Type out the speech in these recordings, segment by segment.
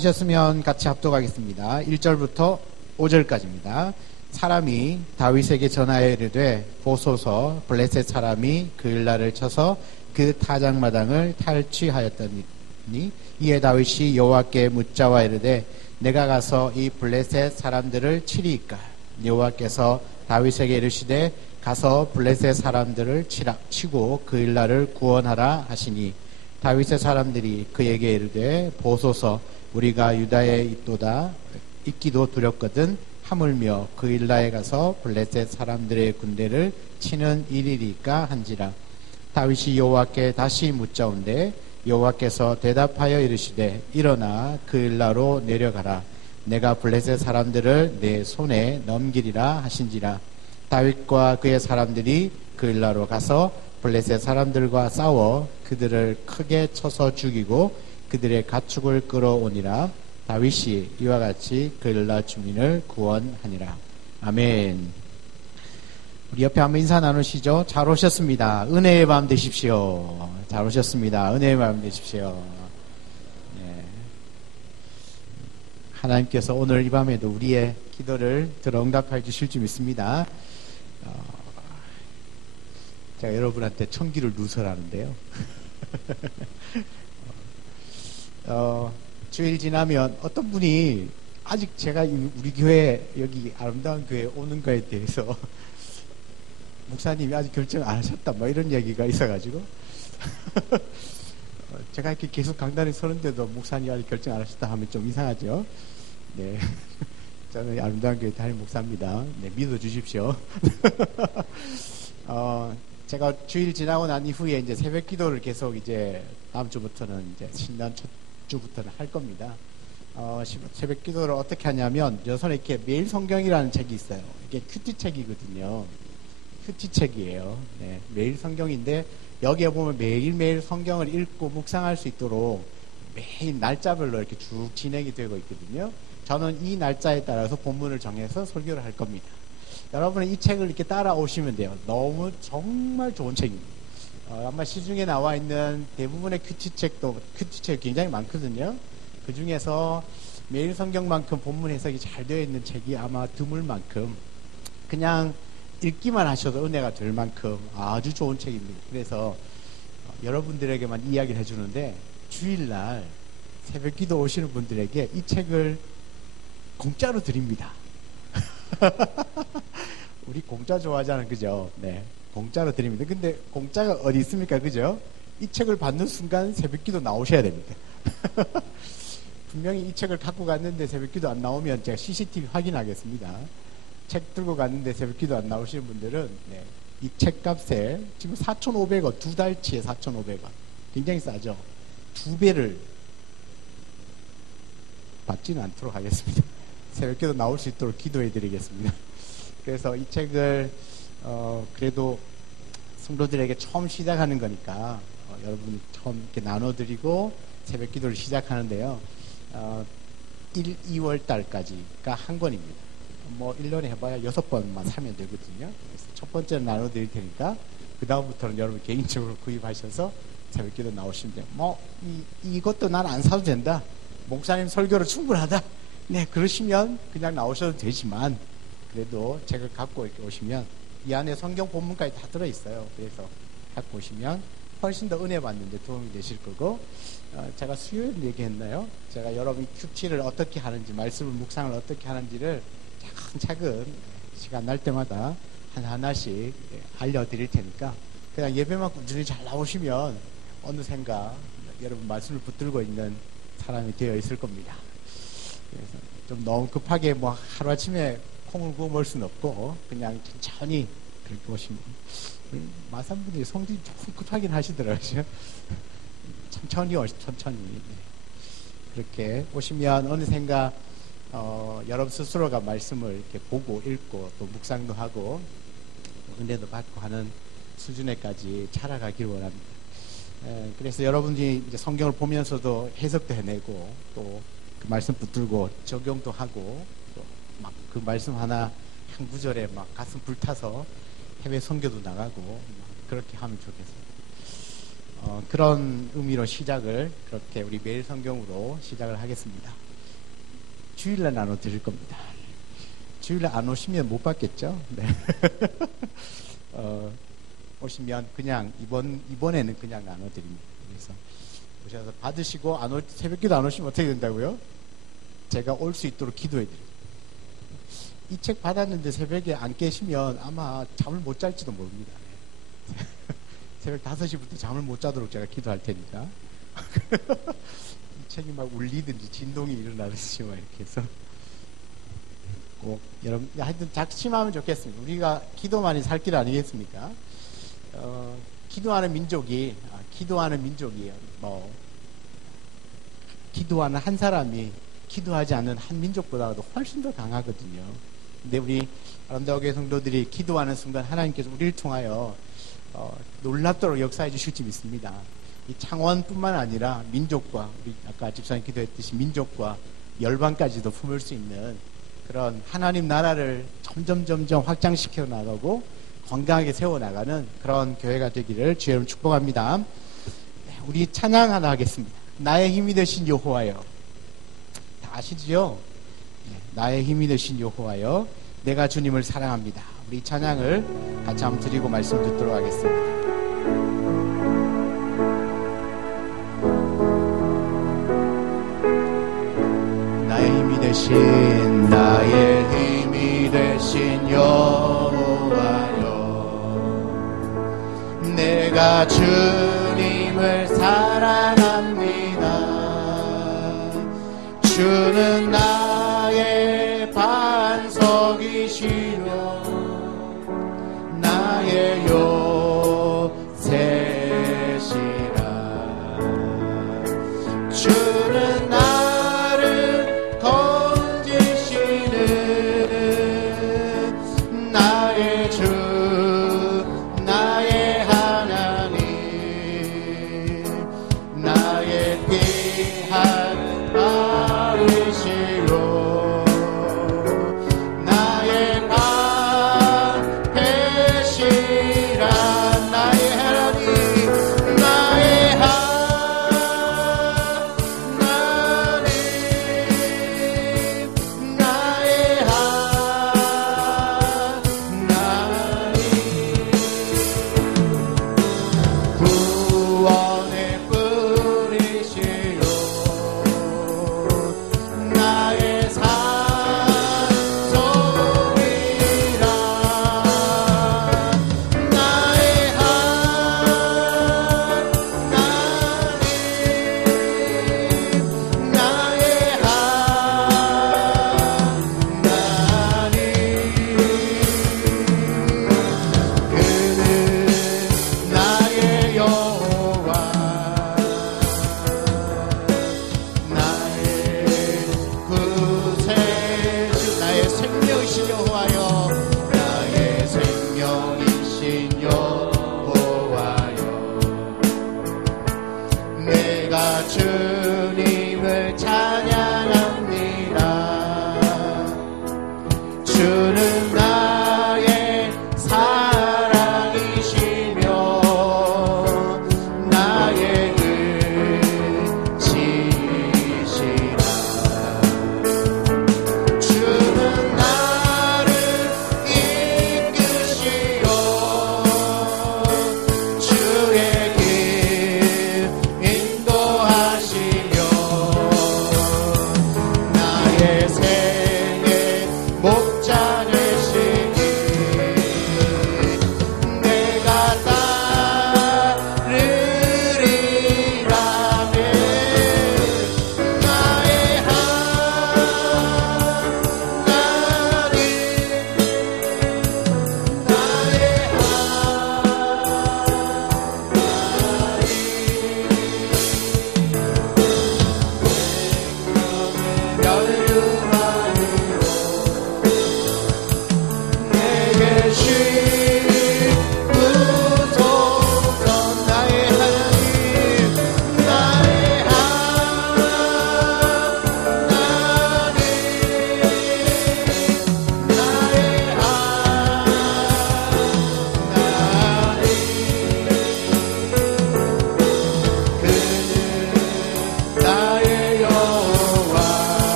하셨으면 같이 합독하겠습니다. 1절부터 5절까지입니다. 사람이 다윗에게 전하여 이르되 보소서 블레셋 사람이 그 일날을 쳐서 그 타작마당을 탈취하였더니 이에 다윗이 여호와께 묻자와 이르되 내가 가서 이 블레셋 사람들을 치리이까? 여호와께서 다윗에게 이르시되 가서 블레셋 사람들을 치고 그 일날을 구원하라 하시니 다윗의 사람들이 그에게 이르되 보소서 우리가 유다에 있기도 두렵거든 하물며 그 일라에 가서 블레셋 사람들의 군대를 치는 일이리까 한지라. 다윗이 여호와께 다시 묻자온데 여호와께서 대답하여 이르시되 일어나 그 일라로 내려가라. 내가 블레셋 사람들을 내 손에 넘기리라 하신지라. 다윗과 그의 사람들이 그 일라로 가서 블레셋 사람들과 싸워 그들을 크게 쳐서 죽이고 그들의 가축을 끌어오니라. 다윗이 이와 같이 그 일라 주민을 구원하니라. 아멘. 우리 옆에 한번 인사 나누시죠. 잘 오셨습니다. 은혜의 밤 되십시오. 잘 오셨습니다. 은혜의 밤 되십시오. 네. 하나님께서 오늘 이 밤에도 우리의 기도를 들어 응답해 주실 줄 믿습니다. 제가 여러분한테 청기를 누설하는데요. 주일 지나면 어떤 분이 아직 제가 우리 교회 여기 아름다운 교회 오는 거에 대해서 목사님이 아직 결정 안 하셨다 뭐 이런 얘기가 있어가지고 제가 이렇게 계속 강단에 서는데도 목사님이 아직 결정 안 하셨다 하면 좀 이상하죠. 네. 저는 아름다운 교회 담임 목사입니다. 네, 믿어주십시오. 제가 주일 지나고 난 이후에 이제 새벽 기도를 계속 이제 다음 주부터는 이제 신년 첫 주부터는 할 겁니다. 새벽 기도를 어떻게 하냐면 여선에 이렇게 매일 성경이라는 책이 있어요. 이게 큐티 책이거든요. 큐티 책이에요. 네, 매일 성경인데 여기에 보면 매일매일 성경을 읽고 묵상할 수 있도록 매일 날짜별로 이렇게 쭉 진행이 되고 있거든요. 저는 이 날짜에 따라서 본문을 정해서 설교를 할 겁니다. 여러분은 이 책을 이렇게 따라오시면 돼요. 너무 정말 좋은 책입니다. 아마 시중에 나와 있는 대부분의 큐티책이 굉장히 많거든요. 그 중에서 매일 성경만큼 본문 해석이 잘 되어 있는 책이 아마 드물 만큼 그냥 읽기만 하셔도 은혜가 될 만큼 아주 좋은 책입니다. 그래서 여러분들에게만 이야기를 해주는데 주일날 새벽 기도 오시는 분들에게 이 책을 공짜로 드립니다. 우리 공짜 좋아하잖아요. 그죠? 네. 공짜로 드립니다. 근데 공짜가 어디 있습니까? 그죠? 이 책을 받는 순간 새벽 기도 나오셔야 됩니다. 분명히 이 책을 갖고 갔는데 새벽 기도 안 나오면 제가 CCTV 확인하겠습니다. 책 들고 갔는데 새벽 기도 안 나오시는 분들은 네. 이 책값에 지금 4,500원, 두 달치에 4,500원. 굉장히 싸죠? 2배를 받지는 않도록 하겠습니다. 새벽 기도 나올 수 있도록 기도해 드리겠습니다. 그래서 이 책을 그래도 성도들에게 처음 시작하는 거니까 여러분이 처음 이렇게 나눠드리고 새벽 기도를 시작하는데요. 2월 달까지가 한 권입니다. 뭐 1년에 해봐야 6번만 사면 되거든요. 그래서 첫 번째는 나눠드릴 테니까 그 다음부터는 여러분 개인적으로 구입하셔서 새벽 기도 나오시면 돼요. 뭐 이것도 난 안 사도 된다. 목사님 설교로 충분하다. 네, 그러시면 그냥 나오셔도 되지만 그래도 책을 갖고 이렇게 오시면 이 안에 성경 본문까지 다 들어있어요. 그래서 갖고 오시면 훨씬 더 은혜 받는 데 도움이 되실 거고 제가 수요일 얘기했나요? 제가 여러분 큐티를 어떻게 하는지 말씀을 묵상을 어떻게 하는지를 차근차근 시간 날 때마다 하나씩 알려드릴 테니까 그냥 예배만 꾸준히 잘 나오시면 어느샌가 여러분 말씀을 붙들고 있는 사람이 되어 있을 겁니다. 그래서 좀 너무 급하게 뭐 하루아침에 콩을 구워 먹을 수는 없고 그냥 천천히 그렇게 오시면 마산분들이 성질이 조금 급하긴 하시더라고요. 천천히 그렇게 오시면 어느샌가 여러분 스스로가 말씀을 이렇게 보고 읽고 또 묵상도 하고 은혜도 받고 하는 수준에까지 자라가기를 원합니다. 그래서 여러분들이 이제 성경을 보면서도 해석도 해내고 또 그 말씀 붙들고 적용도 하고 또 막 그 말씀 하나 한 구절에 막 가슴 불타서 해외 선교도 나가고 그렇게 하면 좋겠습니다. 그런 의미로 시작을 그렇게 우리 매일 성경으로 시작을 하겠습니다. 주일날 나눠 드릴 겁니다. 주일날 안 오시면 못 받겠죠? 네. 오시면 그냥 이번에는 그냥 나눠 드립니다. 그래서 오셔서 받으시고 새벽기도 안 오시면 어떻게 된다고요? 제가 올 수 있도록 기도해 드립니다. 이 책 받았는데 새벽에 안 깨시면 아마 잠을 못 잘지도 모릅니다. 새벽 5시부터 잠을 못 자도록 제가 기도할 테니까. 이 책이 막 울리든지 진동이 일어나든지 막 이렇게 해서 꼭 여러분 하여튼 작심하면 좋겠습니다. 우리가 기도만이 살 길 아니겠습니까? 기도하는 민족이 기도하는 한 사람이 기도하지 않는 한 민족보다도 훨씬 더 강하거든요. 근데 우리 아름다운 교회 성도들이 기도하는 순간 하나님께서 우리를 통하여 놀랍도록 역사해 주실 줄 믿습니다. 이 창원뿐만 아니라 민족과 우리 아까 집사님 기도했듯이 민족과 열방까지도 품을 수 있는 그런 하나님 나라를 점점 확장시켜 나가고 건강하게 세워나가는 그런 교회가 되기를 주의 이름으로 축복합니다. 네, 우리 찬양 하나 하겠습니다. 나의 힘이 되신 여호와여. 다 아시죠? 네, 나의 힘이 되신 여호와여, 내가 주님을 사랑합니다. 우리 찬양을 같이 한번 드리고 말씀 듣도록 하겠습니다. 나의 힘이 되신 여호와여, 내가 주님을 사랑합니다. 주는 나의 반석이시며 나의 요새시라. 주는 나를 건지시는 나의 주, 나의 하나님, 나의 귀한 마으시오.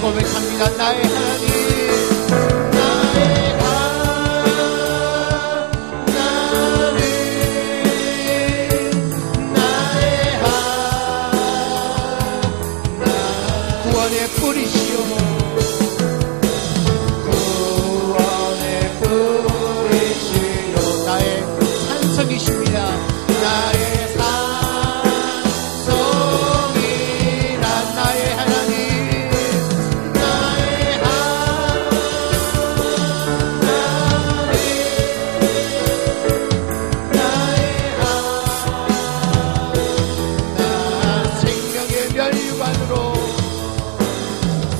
입으로 고백합니다. 나의 하나님, 나의 하나님, 나의 하나님, 구원의 뿌리시오, 구원의 뿌리시오, 나의 산성이십니다. 나의 산성이란 나의 하나님, 나의 하나님, 나의 하나님, 나 생명의 멸류관으로,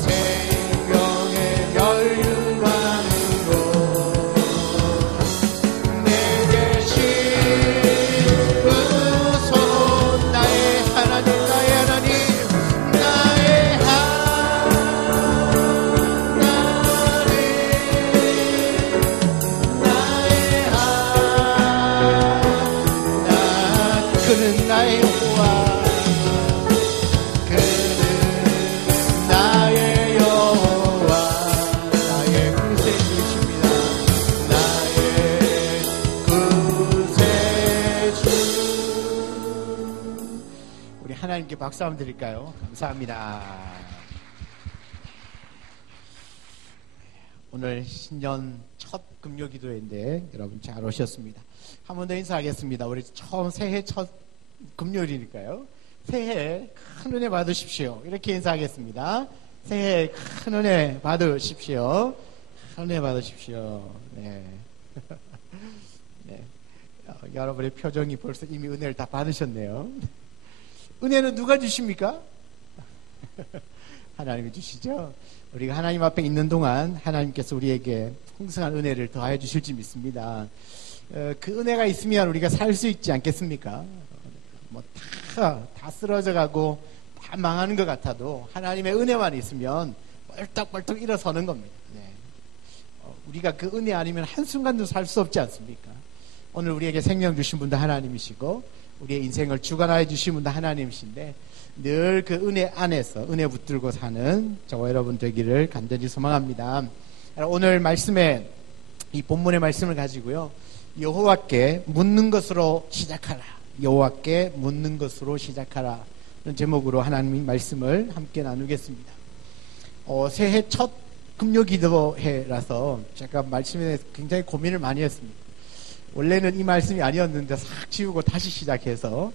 생명의 멸류관으로 내게 씹으소. 나의 하나님, 나의 하나님, 나의 하나님, 나의 하나님, 그는 나의 여호와, 그는 나의 여호와, 나의 구세주십니다. 나의 구세주. 우리 하나님께 박수 한번 드릴까요? 감사합니다. 오늘 신년 첫 금요기도회인데 여러분 잘 오셨습니다. 한 번 더 인사하겠습니다. 우리 처음 새해 첫 금요일이니까요. 새해 큰 은혜 받으십시오. 이렇게 인사하겠습니다. 새해 큰 은혜 받으십시오. 큰 은혜 받으십시오. 네. 네. 여러분의 표정이 벌써 이미 은혜를 다 받으셨네요. 은혜는 누가 주십니까? 하나님이 주시죠. 우리가 하나님 앞에 있는 동안 하나님께서 우리에게 풍성한 은혜를 더하여 주실지 믿습니다. 그 은혜가 있으면 우리가 살 수 있지 않겠습니까? 뭐 다 쓰러져 가고 다 망하는 것 같아도 하나님의 은혜만 있으면 벌떡벌떡 일어서는 겁니다. 네. 우리가 그 은혜 아니면 한순간도 살 수 없지 않습니까? 오늘 우리에게 생명 주신 분도 하나님이시고 우리의 인생을 주관하여 주신 분도 하나님이신데 늘 그 은혜 안에서 은혜 붙들고 사는 저와 여러분 되기를 간절히 소망합니다. 오늘 말씀에 이 본문의 말씀을 가지고요, 여호와께 묻는 것으로 시작하라, 여호와께 묻는 것으로 시작하라 이런 제목으로 하나님의 말씀을 함께 나누겠습니다. 새해 첫 금요기도회라서 제가 말씀에 대해서 굉장히 고민을 많이 했습니다. 원래는 이 말씀이 아니었는데 싹 지우고 다시 시작해서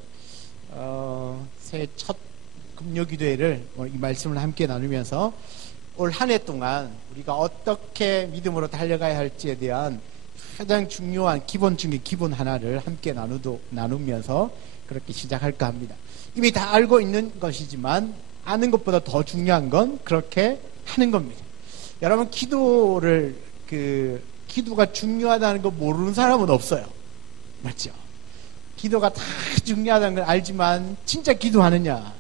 새해 첫 금요기도회를 이 말씀을 함께 나누면서 올 한 해 동안 우리가 어떻게 믿음으로 달려가야 할지에 대한 가장 중요한 기본 중에 기본 하나를 함께 나누면서 그렇게 시작할까 합니다. 이미 다 알고 있는 것이지만 아는 것보다 더 중요한 건 그렇게 하는 겁니다. 여러분, 기도가 중요하다는 거 모르는 사람은 없어요. 맞죠? 기도가 다 중요하다는 걸 알지만 진짜 기도하느냐,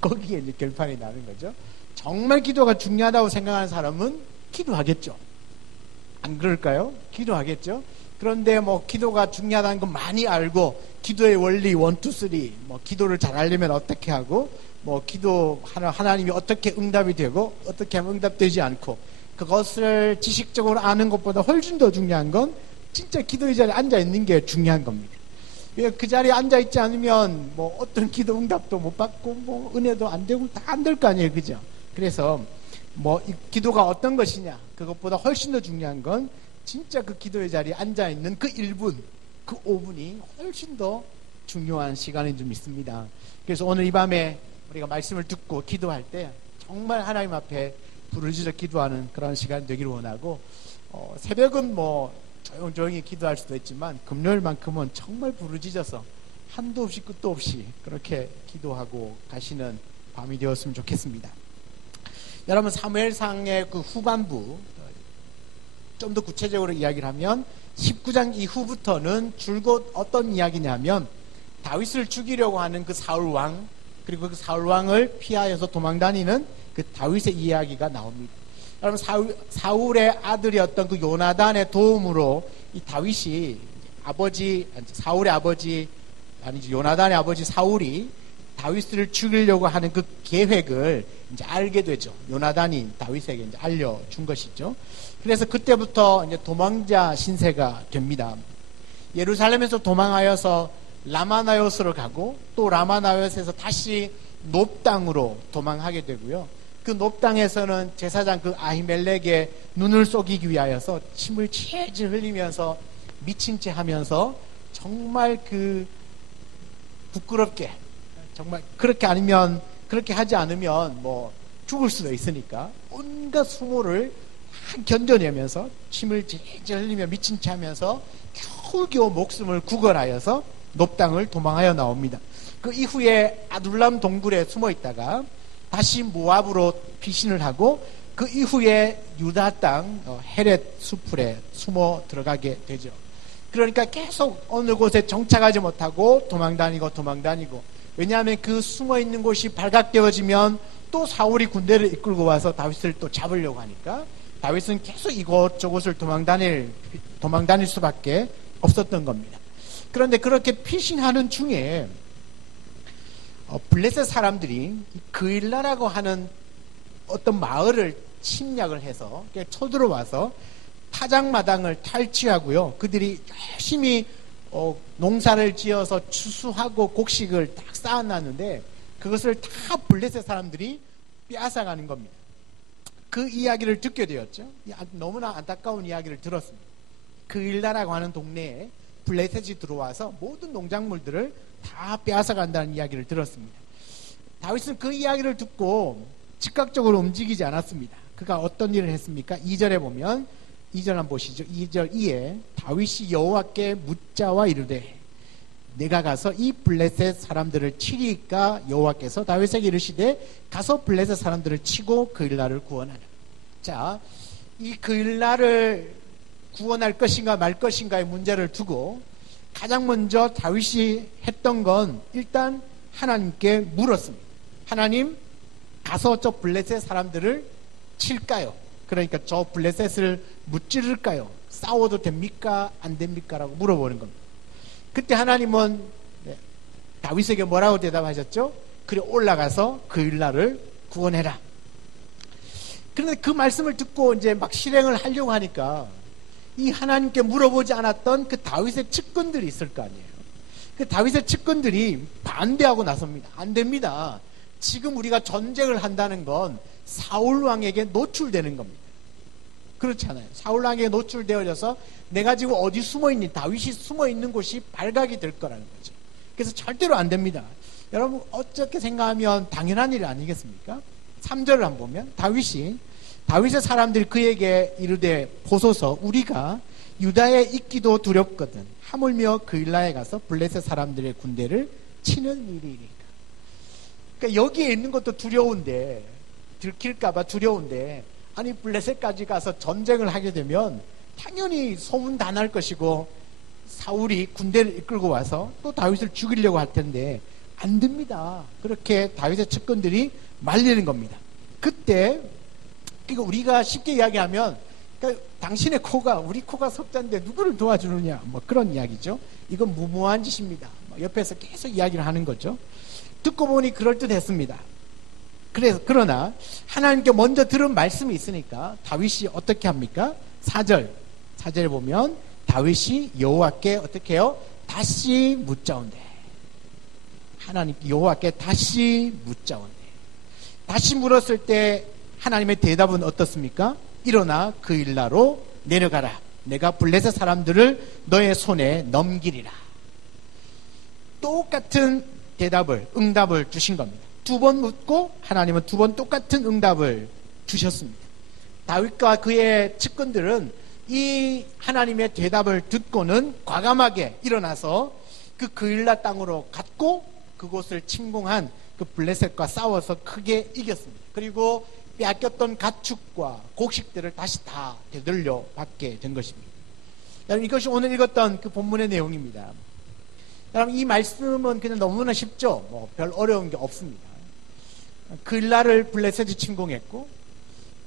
거기에 이제 결판이 나는 거죠. 정말 기도가 중요하다고 생각하는 사람은 기도하겠죠. 안 그럴까요? 기도하겠죠. 그런데 뭐 기도가 중요하다는 거 많이 알고 기도의 원리 1, 2, 3 뭐 기도를 잘 하려면 어떻게 하고 뭐 기도 하나님이 어떻게 응답이 되고 어떻게 하면 응답되지 않고 그것을 지식적으로 아는 것보다 훨씬 더 중요한 건 진짜 기도의 자리에 앉아 있는 게 중요한 겁니다. 그 자리에 앉아 있지 않으면 뭐 어떤 기도 응답도 못 받고 뭐 은혜도 안 되고 다 안 될 거 아니에요, 그죠? 그래서 뭐 이 기도가 어떤 것이냐, 그것보다 훨씬 더 중요한 건 진짜 그 기도의 자리에 앉아 있는 그 1분, 그 5분이 훨씬 더 중요한 시간인 줄 믿습니다. 그래서 오늘 이 밤에 우리가 말씀을 듣고 기도할 때 정말 하나님 앞에 부르짖어 기도하는 그런 시간 되기를 원하고, 새벽은 뭐 조용조용히 기도할 수도 있지만 금요일만큼은 정말 부르짖어서 한도 없이 끝도 없이 그렇게 기도하고 가시는 밤이 되었으면 좋겠습니다. 여러분, 사무엘상의 그 후반부 좀 더 구체적으로 이야기를 하면 19장 이후부터는 줄곧 어떤 이야기냐면 다윗을 죽이려고 하는 그 사울왕, 그리고 그 사울왕을 피하여서 도망다니는 그 다윗의 이야기가 나옵니다. 여러분, 사울의 아들이었던 그 요나단의 도움으로 이 다윗이 사울의 아버지, 아니지, 요나단의 아버지 사울이 다윗을 죽이려고 하는 그 계획을 이제 알게 되죠. 요나단이 다윗에게 이제 알려준 것이죠. 그래서 그때부터 이제 도망자 신세가 됩니다. 예루살렘에서 도망하여서 라마나요스로 가고 또 라마나요스에서 다시 놉 땅으로 도망하게 되고요. 그 놉 땅에서는 제사장 그 아히멜렉의 눈을 쏘기 위하여서 침을 질질 흘리면서 미친 채 하면서 정말 그 부끄럽게 정말 그렇게 하지 않으면 뭐 죽을 수도 있으니까 온갖 수모를 견뎌내면서 침을 질질 흘리며 미친 채 하면서 겨우겨우 목숨을 구걸하여서 놉 땅을 도망하여 나옵니다. 그 이후에 아둘람 동굴에 숨어 있다가 다시 모압으로 피신을 하고 그 이후에 유다 땅 헤렛 수풀에 숨어 들어가게 되죠. 그러니까 계속 어느 곳에 정착하지 못하고 도망다니고 왜냐하면 그 숨어 있는 곳이 발각되어지면 또 사울이 군대를 이끌고 와서 다윗을 또 잡으려고 하니까 다윗은 계속 이곳저곳을 도망다닐 수밖에 없었던 겁니다. 그런데 그렇게 피신하는 중에 블레셋 사람들이 그일라라고 하는 어떤 마을을 침략을 해서 쳐들어와서 타작마당을 탈취하고요. 그들이 열심히 농사를 지어서 추수하고 곡식을 딱 쌓아놨는데 그것을 다 블레셋 사람들이 빼앗아가는 겁니다. 그 이야기를 듣게 되었죠. 너무나 안타까운 이야기를 들었습니다. 그일라라고 하는 동네에 블레셋이 들어와서 모든 농작물들을 다 빼앗아간다는 이야기를 들었습니다. 다윗은 그 이야기를 듣고 즉각적으로 움직이지 않았습니다. 그가 어떤 일을 했습니까? 2절에 보면 2절 한번 보시죠. 2절 2에 다윗이 여호와께 묻자와 이르되 내가 가서 이 블레셋 사람들을 치리까 여호와께서 다윗에게 이르시되 가서 블레셋 사람들을 치고 그일라를 구원하라. 자, 이 그일라를 구원할 것인가 말 것인가의 문제를 두고 가장 먼저 다윗이 했던 건 일단 하나님께 물었습니다. 하나님, 가서 저 블레셋 사람들을 칠까요? 그러니까 저 블레셋을 무찌를까요? 싸워도 됩니까? 안 됩니까? 라고 물어보는 겁니다. 그때 하나님은 다윗에게 뭐라고 대답하셨죠? 그래, 올라가서 그일라를 구원해라. 그런데 그 말씀을 듣고 이제 막 실행을 하려고 하니까 이 하나님께 물어보지 않았던 그 다윗의 측근들이 있을 거 아니에요. 그 다윗의 측근들이 반대하고 나섭니다. 안 됩니다. 지금 우리가 전쟁을 한다는 건 사울 왕에게 노출되는 겁니다. 그렇잖아요. 사울 왕에게 노출되어져서 내가 지금 어디 숨어있니? 다윗이 숨어있는 곳이 발각이 될 거라는 거죠. 그래서 절대로 안 됩니다. 여러분 어떻게 생각하면 당연한 일 아니겠습니까? 3절을 한번 보면 다윗의 사람들이 그에게 이르되 보소서 우리가 유다에 있기도 두렵거든 하물며 그일라에 가서 블레셋 사람들의 군대를 치는 일이니까. 그러니까 여기에 있는 것도 두려운데 들킬까봐 두려운데 아니 블레셋까지 가서 전쟁을 하게 되면 당연히 소문 다 날 것이고 사울이 군대를 이끌고 와서 또 다윗을 죽이려고 할 텐데 안 됩니다. 그렇게 다윗의 측근들이 말리는 겁니다. 그때 그러니까 우리가 쉽게 이야기하면 그러니까 당신의 코가 우리 코가 석자인데 누구를 도와주느냐 뭐 그런 이야기죠. 이건 무모한 짓입니다. 옆에서 계속 이야기를 하는 거죠. 듣고 보니 그럴듯했습니다. 그러나 하나님께 먼저 들은 말씀이 있으니까 다윗이 어떻게 합니까? 4절에 보면 다윗이 여호와께 어떻게 해요? 다시 묻자온대. 하나님 여호와께 다시 묻자온대. 다시 물었을 때 하나님의 대답은 어떻습니까? 일어나 그일라로 내려가라. 내가 블레셋 사람들을 너의 손에 넘기리라. 똑같은 응답을 주신 겁니다. 2번 묻고 하나님은 2번 똑같은 응답을 주셨습니다. 다윗과 그의 측근들은 이 하나님의 대답을 듣고는 과감하게 일어나서 그 그일라 땅으로 갔고 그곳을 침공한 그 블레셋과 싸워서 크게 이겼습니다. 그리고 빼앗겼던 가축과 곡식들을 다시 다 되돌려 받게 된 것입니다. 여러분 이것이 오늘 읽었던 그 본문의 내용입니다. 여러분 이 말씀은 그냥 너무나 쉽죠. 뭐 별 어려운 게 없습니다. 그일라를 블레셋이 침공했고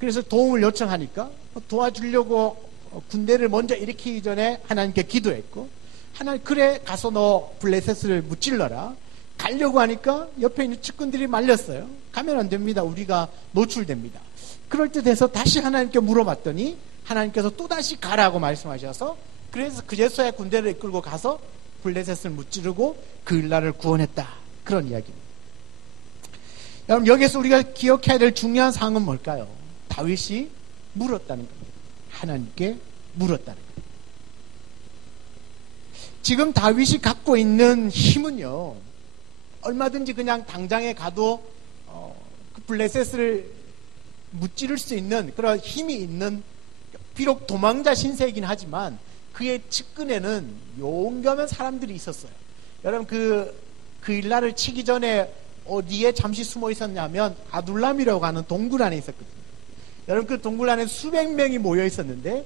그래서 도움을 요청하니까 도와주려고 군대를 먼저 일으키기 전에 하나님께 기도했고 하나님 그래 가서 너 블레셋을 무찔러라. 가려고 하니까 옆에 있는 측근들이 말렸어요. 가면 안 됩니다. 우리가 노출됩니다. 그럴 때 돼서 다시 하나님께 물어봤더니 하나님께서 또다시 가라고 말씀하셔서 그래서 그제서야 군대를 이끌고 가서 블레셋을 무찌르고 그일라를 구원했다. 그런 이야기입니다. 여러분, 여기서 우리가 기억해야 될 중요한 사항은 뭘까요? 다윗이 물었다는 겁니다. 하나님께 물었다는 겁니다. 지금 다윗이 갖고 있는 힘은요, 얼마든지 그냥 당장에 가도 그 블레셋을 무찌를 수 있는 그런 힘이 있는, 비록 도망자 신세이긴 하지만 그의 측근에는 용감한 사람들이 있었어요. 여러분, 그 일날을 치기 전에 어디에 잠시 숨어 있었냐면 아둘람이라고 하는 동굴 안에 있었거든요. 여러분, 그 동굴 안에 수백 명이 모여 있었는데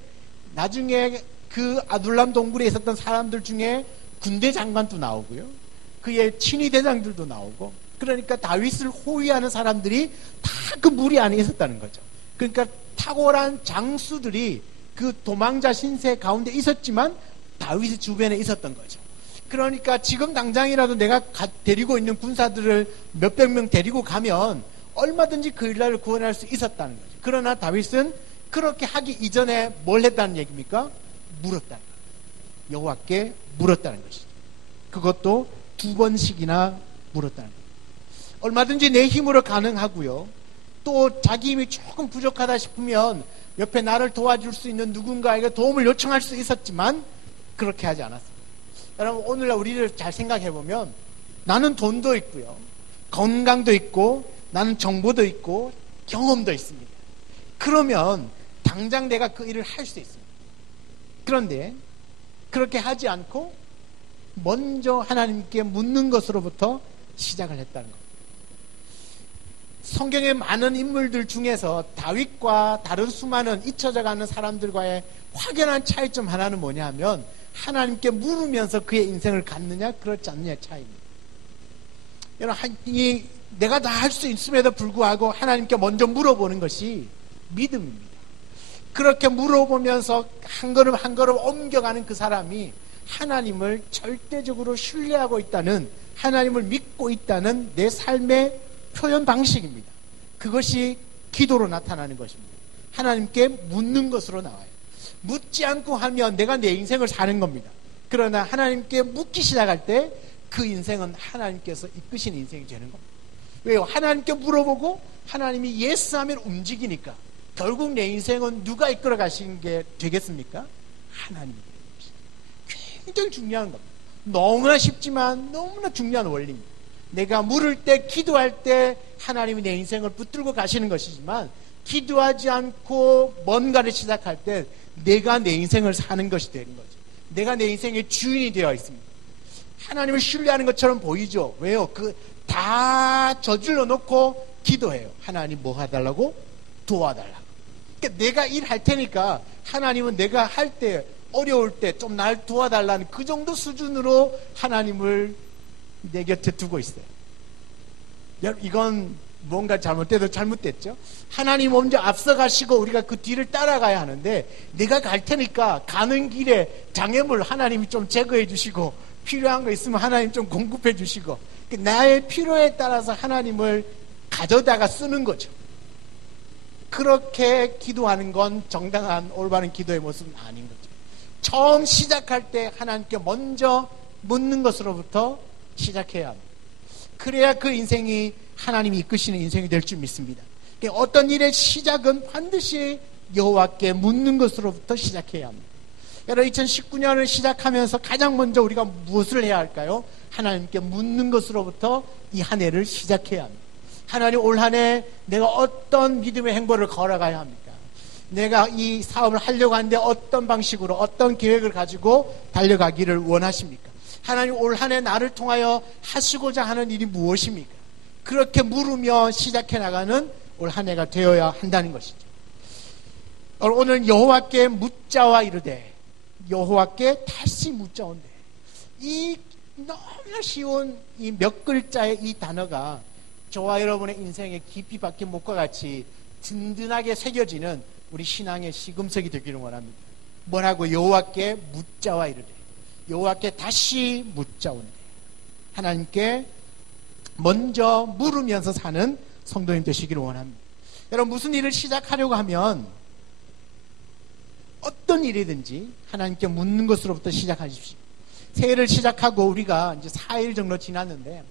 나중에 그 아둘람 동굴에 있었던 사람들 중에 군대 장관도 나오고요, 그의 친위 대장들도 나오고, 그러니까 다윗을 호위하는 사람들이 다 그 무리 안에 있었다는 거죠. 그러니까 탁월한 장수들이 그 도망자 신세 가운데 있었지만 다윗의 주변에 있었던 거죠. 그러니까 지금 당장이라도 내가 데리고 있는 군사들을 몇백 명 데리고 가면 얼마든지 그 일날을 구원할 수 있었다는 거죠. 그러나 다윗은 그렇게 하기 이전에 뭘 했다는 얘기입니까? 물었다는 거예요. 여호와께 물었다는 것이죠. 그것도 2번씩이나 물었다는 거예요. 얼마든지 내 힘으로 가능하고요, 또 자기 힘이 조금 부족하다 싶으면 옆에 나를 도와줄 수 있는 누군가에게 도움을 요청할 수 있었지만 그렇게 하지 않았습니다. 여러분, 오늘날 우리를 잘 생각해보면 나는 돈도 있고요, 건강도 있고, 나는 정보도 있고, 경험도 있습니다. 그러면 당장 내가 그 일을 할 수 있습니다. 그런데 그렇게 하지 않고 먼저 하나님께 묻는 것으로부터 시작을 했다는 겁니다. 성경의 많은 인물들 중에서 다윗과 다른 수많은 잊혀져가는 사람들과의 확연한 차이점 하나는 뭐냐 하면 하나님께 물으면서 그의 인생을 갖느냐 그렇지 않느냐의 차이입니다. 여러분, 내가 다 할 수 있음에도 불구하고 하나님께 먼저 물어보는 것이 믿음입니다. 그렇게 물어보면서 한 걸음 한 걸음 옮겨가는 그 사람이 하나님을 절대적으로 신뢰하고 있다는, 하나님을 믿고 있다는 내 삶의 표현 방식입니다. 그것이 기도로 나타나는 것입니다. 하나님께 묻는 것으로 나와요. 묻지 않고 하면 내가 내 인생을 사는 겁니다. 그러나 하나님께 묻기 시작할 때 그 인생은 하나님께서 이끄시는 인생이 되는 겁니다. 왜요? 하나님께 물어보고 하나님이 예스하면 움직이니까 결국 내 인생은 누가 이끌어 가시는 게 되겠습니까? 하나님이 되는 것입니다. 굉장히 중요한 겁니다. 너무나 쉽지만 너무나 중요한 원리입니다. 내가 물을 때, 기도할 때 하나님이 내 인생을 붙들고 가시는 것이지만 기도하지 않고 뭔가를 시작할 때 내가 내 인생을 사는 것이 되는 거죠. 내가 내 인생의 주인이 되어 있습니다. 하나님을 신뢰하는 것처럼 보이죠. 왜요? 다 저질러 놓고 기도해요. 하나님 뭐 해달라고? 도와달라고. 그러니까 내가 일할 테니까 하나님은 내가 할 때, 어려울 때 좀 날 도와달라는 그 정도 수준으로 하나님을 내 곁에 두고 있어요. 이건 뭔가 잘못돼도 잘못됐죠. 하나님 먼저 앞서가시고 우리가 그 뒤를 따라가야 하는데, 내가 갈 테니까 가는 길에 장애물 하나님이 좀 제거해 주시고 필요한 거 있으면 하나님 좀 공급해 주시고, 나의 필요에 따라서 하나님을 가져다가 쓰는 거죠. 그렇게 기도하는 건 정당한 올바른 기도의 모습은 아닌 거죠. 처음 시작할 때 하나님께 먼저 묻는 것으로부터 시작해야 합니다. 그래야 그 인생이 하나님이 이끄시는 인생이 될 줄 믿습니다. 어떤 일의 시작은 반드시 여호와께 묻는 것으로부터 시작해야 합니다. 여러분, 2019년을 시작하면서 가장 먼저 우리가 무엇을 해야 할까요? 하나님께 묻는 것으로부터 이 한 해를 시작해야 합니다. 하나님, 올 한 해 내가 어떤 믿음의 행보를 걸어가야 합니까? 내가 이 사업을 하려고 하는데 어떤 방식으로, 어떤 계획을 가지고 달려가기를 원하십니까? 하나님, 올 한 해 나를 통하여 하시고자 하는 일이 무엇입니까? 그렇게 물으며 시작해 나가는 올 한 해가 되어야 한다는 것이죠. 오늘 여호와께 묻자와 이르되, 여호와께 다시 묻자온대. 이 너무나 쉬운 이 몇 글자의 이 단어가 저와 여러분의 인생에 깊이 박힌 목과 같이 든든하게 새겨지는 우리 신앙의 시금석이 되기를 원합니다. 뭐라고? 여호와께 묻자와 이르되, 여호와께 다시 묻자온대. 하나님께 먼저 물으면서 사는 성도님 되시기를 원합니다. 여러분, 무슨 일을 시작하려고 하면 어떤 일이든지 하나님께 묻는 것으로부터 시작하십시오. 새해를 시작하고 우리가 이제 4일 정도 지났는데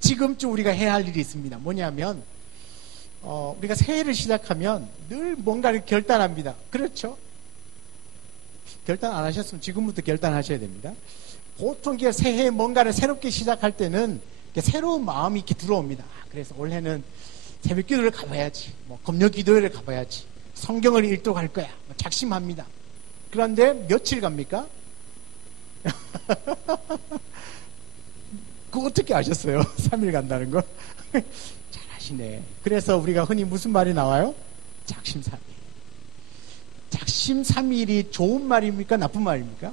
지금쯤 우리가 해야 할 일이 있습니다. 뭐냐면 우리가 새해를 시작하면 늘 뭔가를 결단합니다. 그렇죠? 결단 안 하셨으면 지금부터 결단하셔야 됩니다. 보통 새해에 뭔가를 새롭게 시작할 때는 새로운 마음이 이렇게 들어옵니다. 그래서 올해는 새벽 기도를 가봐야지, 금요 기도회를 가봐야지, 성경을 읽도록 할 거야, 작심합니다. 그런데 며칠 갑니까? 그거 어떻게 아셨어요? 3일 간다는 거? 잘하시네. 그래서 우리가 흔히 무슨 말이 나와요? 작심삼일. 작심삼일이 좋은 말입니까? 나쁜 말입니까?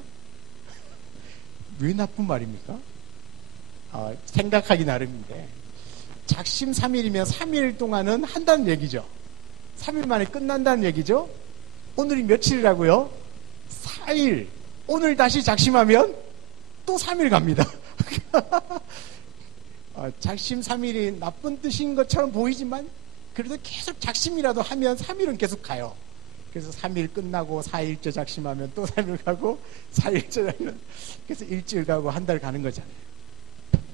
왜 나쁜 말입니까? 생각하기 나름인데, 작심삼일이면 3일 동안은 한다는 얘기죠. 3일 만에 끝난다는 얘기죠. 오늘이 며칠이라고요? 4일. 오늘 다시 작심하면 또 3일 갑니다. 작심삼일이 나쁜 뜻인 것처럼 보이지만 그래도 계속 작심이라도 하면 3일은 계속 가요. 그래서 3일 끝나고 4일째 작심하면 또 3일 가고 4일째 작심하면 그래서 일주일 가고 한 달 가는 거잖아요.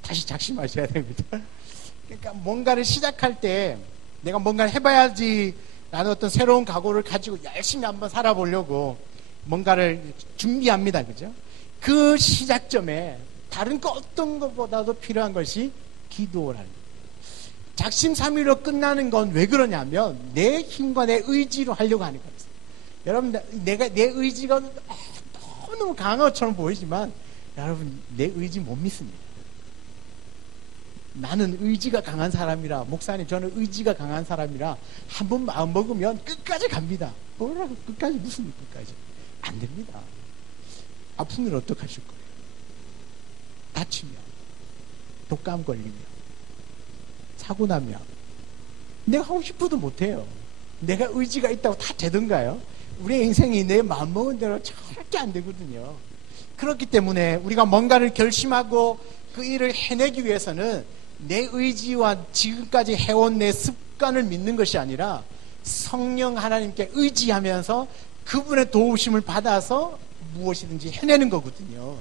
다시 작심하셔야 됩니다. 그러니까 뭔가를 시작할 때 내가 뭔가를 해봐야지 라는 어떤 새로운 각오를 가지고 열심히 한번 살아보려고 뭔가를 준비합니다. 그죠? 그 시작점에 다른 거 어떤 것보다도 필요한 것이 기도라는 거예요. 작심삼일로 끝나는 건 왜 그러냐면 내 힘과 내 의지로 하려고 하는 거예요. 여러분, 내 의지가 너무 강한 것처럼 보이지만 여러분, 내 의지 못 믿습니다. 나는 의지가 강한 사람이라, 목사님 저는 의지가 강한 사람이라 한번 마음 먹으면 끝까지 갑니다. 뭐라고 끝까지, 무슨 끝까지? 안 됩니다. 아프면 어떡하실 거예요? 다치면, 독감 걸리면, 사고 나면 내가 하고 싶어도 못해요. 내가 의지가 있다고 다 되던가요? 우리의 인생이 내 마음먹은 대로 절대 안 되거든요. 그렇기 때문에 우리가 뭔가를 결심하고 그 일을 해내기 위해서는 내 의지와 지금까지 해온 내 습관을 믿는 것이 아니라 성령 하나님께 의지하면서 그분의 도우심을 받아서 무엇이든지 해내는 거거든요.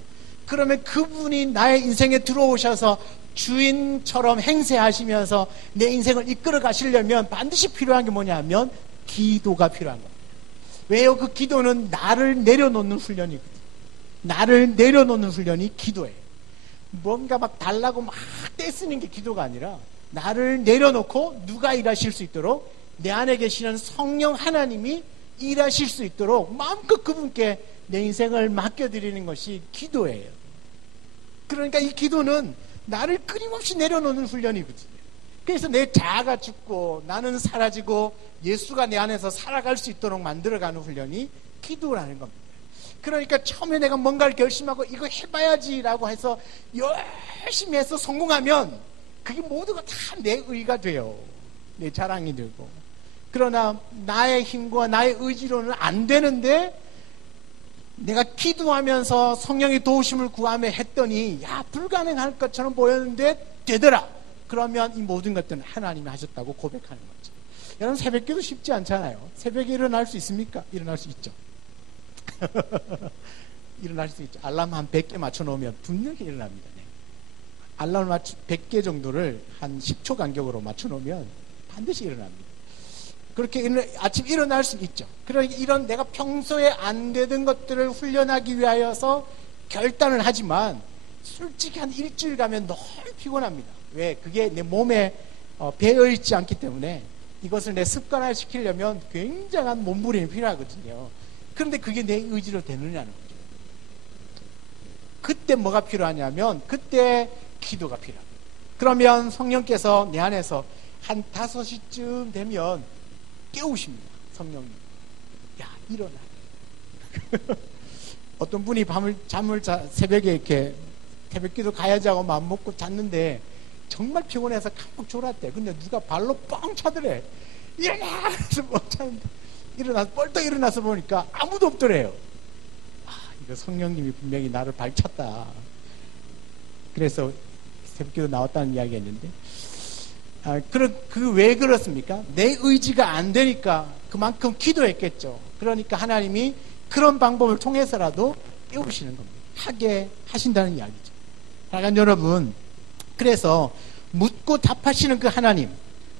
그러면 그분이 나의 인생에 들어오셔서 주인처럼 행세하시면서 내 인생을 이끌어 가시려면 반드시 필요한 게 뭐냐면 기도가 필요한 겁니다. 왜요? 그 기도는 나를 내려놓는 훈련이거든요. 나를 내려놓는 훈련이 기도예요. 뭔가 막 달라고 막 떼쓰는 게 기도가 아니라 나를 내려놓고 누가 일하실 수 있도록 내 안에 계시는 성령 하나님이 일하실 수 있도록 마음껏 그분께 내 인생을 맡겨드리는 것이 기도예요. 그러니까 이 기도는 나를 끊임없이 내려놓는 훈련이거든요. 그래서 내 자아가 죽고 나는 사라지고 예수가 내 안에서 살아갈 수 있도록 만들어가는 훈련이 기도라는 겁니다. 그러니까 처음에 내가 뭔가를 결심하고 이거 해봐야지라고 해서 열심히 해서 성공하면 그게 모두가 다 내 의가 돼요. 내 자랑이 되고. 그러나 나의 힘과 나의 의지로는 안 되는데 내가 기도하면서 성령의 도우심을 구하며 했더니 불가능할 것처럼 보였는데 되더라. 그러면 이 모든 것들은 하나님이 하셨다고 고백하는 거죠. 여러분, 새벽기도 쉽지 않잖아요. 새벽에 일어날 수 있습니까? 일어날 수 있죠. 일어날 수 있죠. 알람 한 100개 맞춰놓으면 분명히 일어납니다. 네. 알람 100개 정도를 한 10초 간격으로 맞춰놓으면 반드시 일어납니다. 그렇게 아침 일어날 수 있죠. 그러니까 이런 내가 평소에 안 되던 것들을 훈련하기 위하여서 결단을 하지만 솔직히 한 일주일 가면 너무 피곤합니다. 왜? 그게 내 몸에 배어있지 않기 때문에 이것을 내 습관화 시키려면 굉장한 몸부림이 필요하거든요. 그런데 그게 내 의지로 되느냐는 거죠. 그때 뭐가 필요하냐면 그때 기도가 필요합니다. 그러면 성령께서 내 안에서 한 5시쯤 되면 깨우십니다. 성령님. 야, 일어나. 어떤 분이 새벽에 이렇게 새벽기도 가야지 하고 마음 먹고 잤는데 정말 피곤해서 깜빡 졸았대. 근데 누가 발로 뻥 차더래. 일어나! 그래서 뻥 차는데 벌떡 일어나서 보니까 아무도 없더래요. 이거 성령님이 분명히 나를 발쳤다. 그래서 새벽기도 나왔다는 이야기가 있는데, 왜 그렇습니까? 내 의지가 안 되니까 그만큼 기도했겠죠. 그러니까 하나님이 그런 방법을 통해서라도 깨우시는 겁니다. 하게 하신다는 이야기죠. 사랑하는 여러분, 그래서 묻고 답하시는 그 하나님,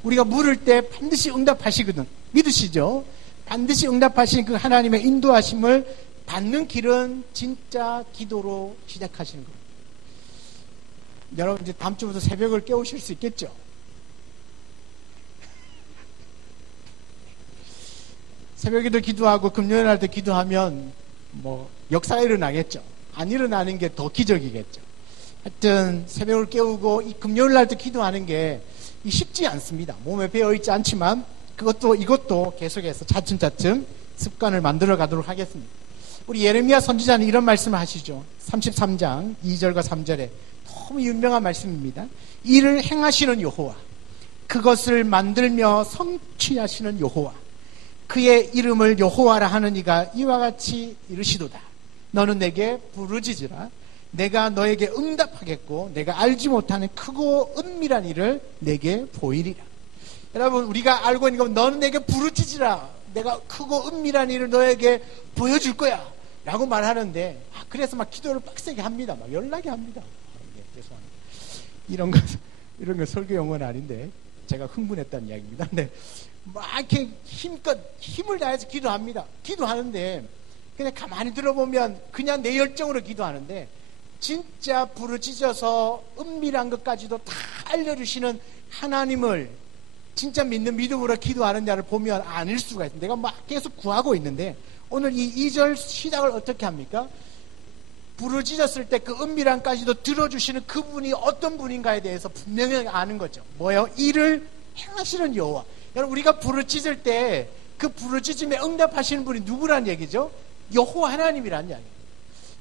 우리가 물을 때 반드시 응답하시거든. 믿으시죠? 반드시 응답하시는 그 하나님의 인도하심을 받는 길은 진짜 기도로 시작하시는 겁니다. 여러분, 이제 다음 주부터 새벽을 깨우실 수 있겠죠? 새벽에도 기도하고 금요일 날도 기도하면 역사가 일어나겠죠. 안 일어나는 게 더 기적이겠죠. 하여튼 새벽을 깨우고 이 금요일 날도 기도하는 게 쉽지 않습니다. 몸에 배어있지 않지만 이것도 계속해서 차츰차츰 습관을 만들어 가도록 하겠습니다. 우리 예레미야 선지자는 이런 말씀을 하시죠. 33장 2절과 3절에 너무 유명한 말씀입니다. 이를 행하시는 여호와, 그것을 만들며 성취하시는 여호와, 그의 이름을 여호와라 하는 이가 이와 같이 이르시도다. 너는 내게 부르짖으라. 내가 너에게 응답하겠고 내가 알지 못하는 크고 은밀한 일을 내게 보이리라. 여러분, 우리가 알고 있는 건 너는 내게 부르짖으라. 내가 크고 은밀한 일을 너에게 보여줄 거야 라고 말하는데, 그래서 막 기도를 빡세게 합니다. 막 연락이 합니다. 죄송합니다. 이런 건 설교 용어는 아닌데 제가 흥분했다는 이야기입니다. 근데 막 이렇게 힘을 다해서 기도합니다. 기도하는데 그냥 가만히 들어보면 그냥 내 열정으로 기도하는데, 진짜 부르짖어서 은밀한 것까지도 다 알려주시는 하나님을 진짜 믿는 믿음으로 기도하는 자를 보면 아닐 수가 있습니다. 내가 막 계속 구하고 있는데 오늘 이 2절 시작을 어떻게 합니까? 부르짖었을 때 그 은밀한까지도 들어주시는 그분이 어떤 분인가에 대해서 분명히 아는 거죠. 뭐예요? 이를 행하시는 여호와. 여러분, 우리가 부르짖을 때 그 부르짖음에 응답하시는 분이 누구란 얘기죠? 여호와 하나님이란 이야기예요.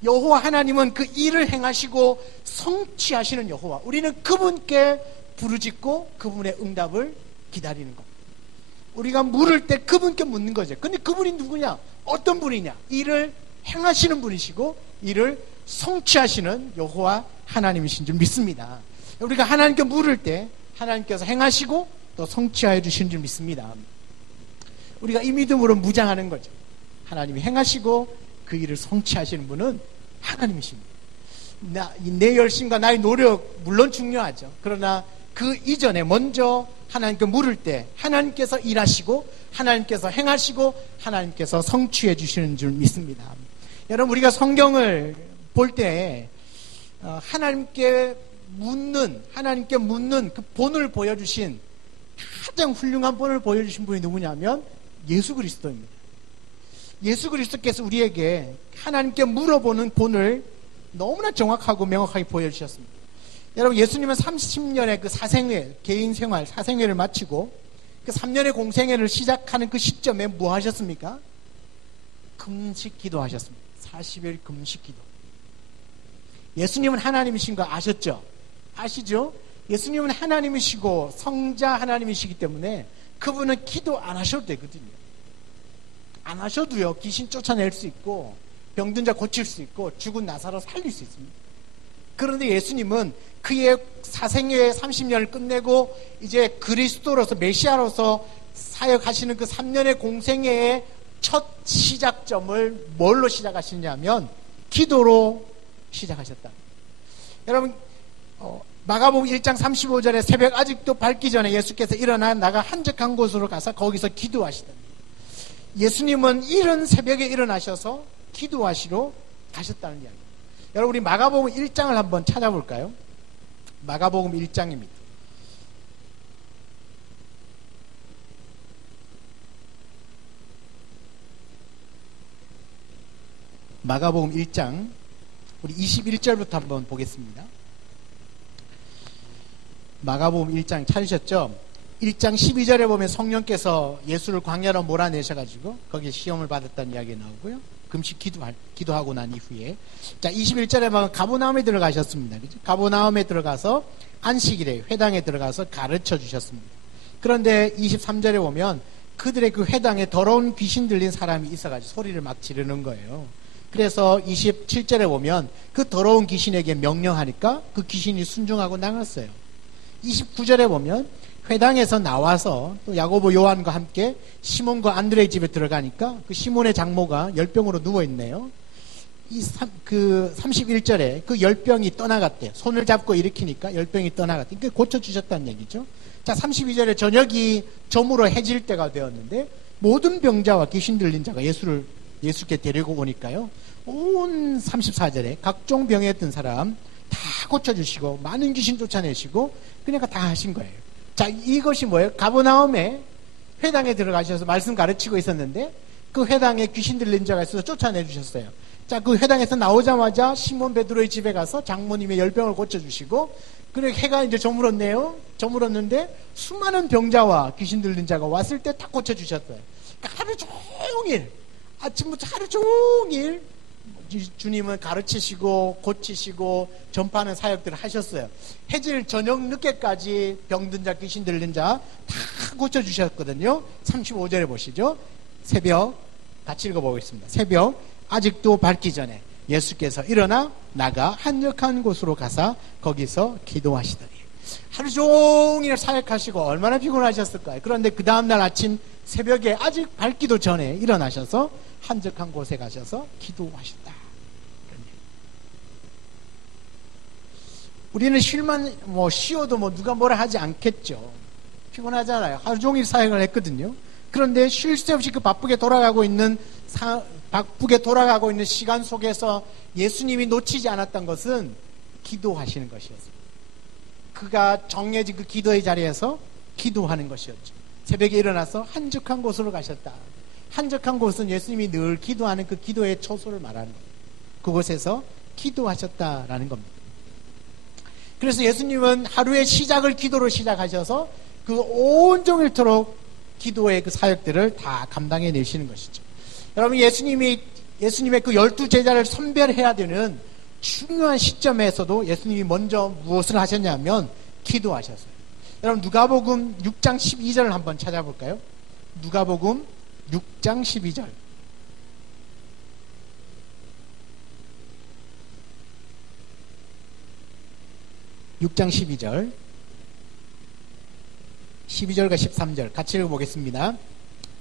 여호와 하나님은 그 일을 행하시고 성취하시는 여호와. 우리는 그분께 부르짖고 그분의 응답을 기다리는 겁니다. 우리가 물을 때 그분께 묻는 거죠. 근데 그분이 누구냐? 어떤 분이냐? 일을 행하시는 분이시고 일을 성취하시는 여호와 하나님이신 줄 믿습니다. 우리가 하나님께 물을 때 하나님께서 행하시고 또 성취하여 주신 줄 믿습니다. 우리가 이 믿음으로 무장하는 거죠. 하나님이 행하시고 그 일을 성취하시는 분은 하나님이십니다. 내 열심과 나의 노력 물론 중요하죠. 그러나 그 이전에 먼저 하나님께 물을 때 하나님께서 일하시고 하나님께서 행하시고 하나님께서 성취해 주시는 줄 믿습니다. 여러분, 우리가 성경을 볼 때 하나님께 묻는 그 본을 보여주신, 가장 훌륭한 본을 보여주신 분이 누구냐면 예수 그리스도입니다. 예수 그리스도께서 우리에게 하나님께 물어보는 본을 너무나 정확하고 명확하게 보여주셨습니다. 여러분, 예수님은 30년의 그 사생회, 개인 생활, 사생회를 마치고 그 3년의 공생애를 시작하는 그 시점에 뭐 하셨습니까? 금식 기도하셨습니다. 40일 금식 기도. 예수님은 하나님이신 거 아셨죠? 아시죠? 예수님은 하나님이시고 성자 하나님이시기 때문에 그분은 기도 안 하셔도 되거든요. 안 하셔도요, 귀신 쫓아낼 수 있고 병든 자 고칠 수 있고 죽은 나사로 살릴 수 있습니다. 그런데 예수님은 그의 사생애의 30년을 끝내고 이제 그리스도로서, 메시아로서 사역하시는 그 3년의 공생애의 첫 시작점을 뭘로 시작하시냐면 기도로 시작하셨다. 여러분, 마가복음 1장 35절에 새벽 아직도 밝기 전에 예수께서 일어나 나가 한적한 곳으로 가서 거기서 기도하시다. 예수님은 이른 새벽에 일어나셔서 기도하시러 가셨다는 이야기입니다. 여러분, 우리 마가복음 1장을 한번 찾아볼까요? 마가복음 1장입니다. 마가복음 1장 우리 21절부터 한번 보겠습니다. 마가복음 1장 찾으셨죠? 1장 12절에 보면 성령께서 예수를 광야로 몰아내셔가지고 거기에 시험을 받았다는 이야기 나오고요. 금식 기도하고 난 이후에, 자, 21절에 보면 가버나움에 들어가셨습니다. 그죠? 가버나움에 들어가서 안식일에 회당에 들어가서 가르쳐 주셨습니다. 그런데 23절에 보면 그들의 그 회당에 더러운 귀신 들린 사람이 있어가지고 소리를 막 지르는 거예요. 그래서 27절에 보면 그 더러운 귀신에게 명령하니까 그 귀신이 순종하고 나갔어요. 29절에 보면 회당에서 나와서 또 야고보 요한과 함께 시몬과 안드레의 집에 들어가니까 그 시몬의 장모가 열병으로 누워있네요. 31절에 그 열병이 떠나갔대요. 손을 잡고 일으키니까 열병이 떠나갔대요. 그러니까 고쳐주셨다는 얘기죠. 자, 32절에 저녁이 저물어 해질 때가 되었는데 모든 병자와 귀신 들린 자가 예수께 데리고 오니까요. 온 34절에 각종 병에 있던 사람 다 고쳐주시고 많은 귀신 쫓아내시고 그러니까 다 하신 거예요. 자, 이것이 뭐예요? 가버나움에 회당에 들어가셔서 말씀 가르치고 있었는데 그 회당에 귀신 들린 자가 있어서 쫓아내주셨어요. 자, 그 회당에서 나오자마자 시몬 베드로의 집에 가서 장모님의 열병을 고쳐주시고 그래 해가 이제 저물었네요. 저물었는데 수많은 병자와 귀신 들린 자가 왔을 때 다 고쳐주셨어요. 그러니까 하루 종일 아침부터 하루 종일 주님은 가르치시고 고치시고 전파하는 사역들을 하셨어요. 해질 저녁 늦게까지 병든 자 귀신 들린 자 다 고쳐주셨거든요. 35절에 보시죠. 새벽 같이 읽어보겠습니다. 새벽 아직도 밝기 전에 예수께서 일어나 나가 한적한 곳으로 가사 거기서 기도하시더니 하루 종일 사역하시고 얼마나 피곤하셨을까요? 그런데 그 다음날 아침 새벽에 아직 밝기도 전에 일어나셔서 한적한 곳에 가셔서 기도하셨다. 우리는 쉬어도 누가 뭐라 하지 않겠죠. 피곤하잖아요. 하루 종일 사역을 했거든요. 그런데 쉴 새 없이 그 바쁘게 돌아가고 있는 시간 속에서 예수님이 놓치지 않았던 것은 기도하시는 것이었어요. 그가 정해진 그 기도의 자리에서 기도하는 것이었죠. 새벽에 일어나서 한적한 곳으로 가셨다. 한적한 곳은 예수님이 늘 기도하는 그 기도의 초소를 말하는 거예요. 그곳에서 기도하셨다라는 겁니다. 그래서 예수님은 하루의 시작을 기도로 시작하셔서 그 온종일토록 기도의 그 사역들을 다 감당해 내시는 것이죠. 여러분, 예수님의 그 12제자를 선별해야 되는 중요한 시점에서도 예수님이 먼저 무엇을 하셨냐면 기도하셨어요. 여러분, 누가복음 6장 12절을 한번 찾아볼까요? 누가복음 6장 12절. (6장 12절) 12절과 13절 같이 읽어보겠습니다.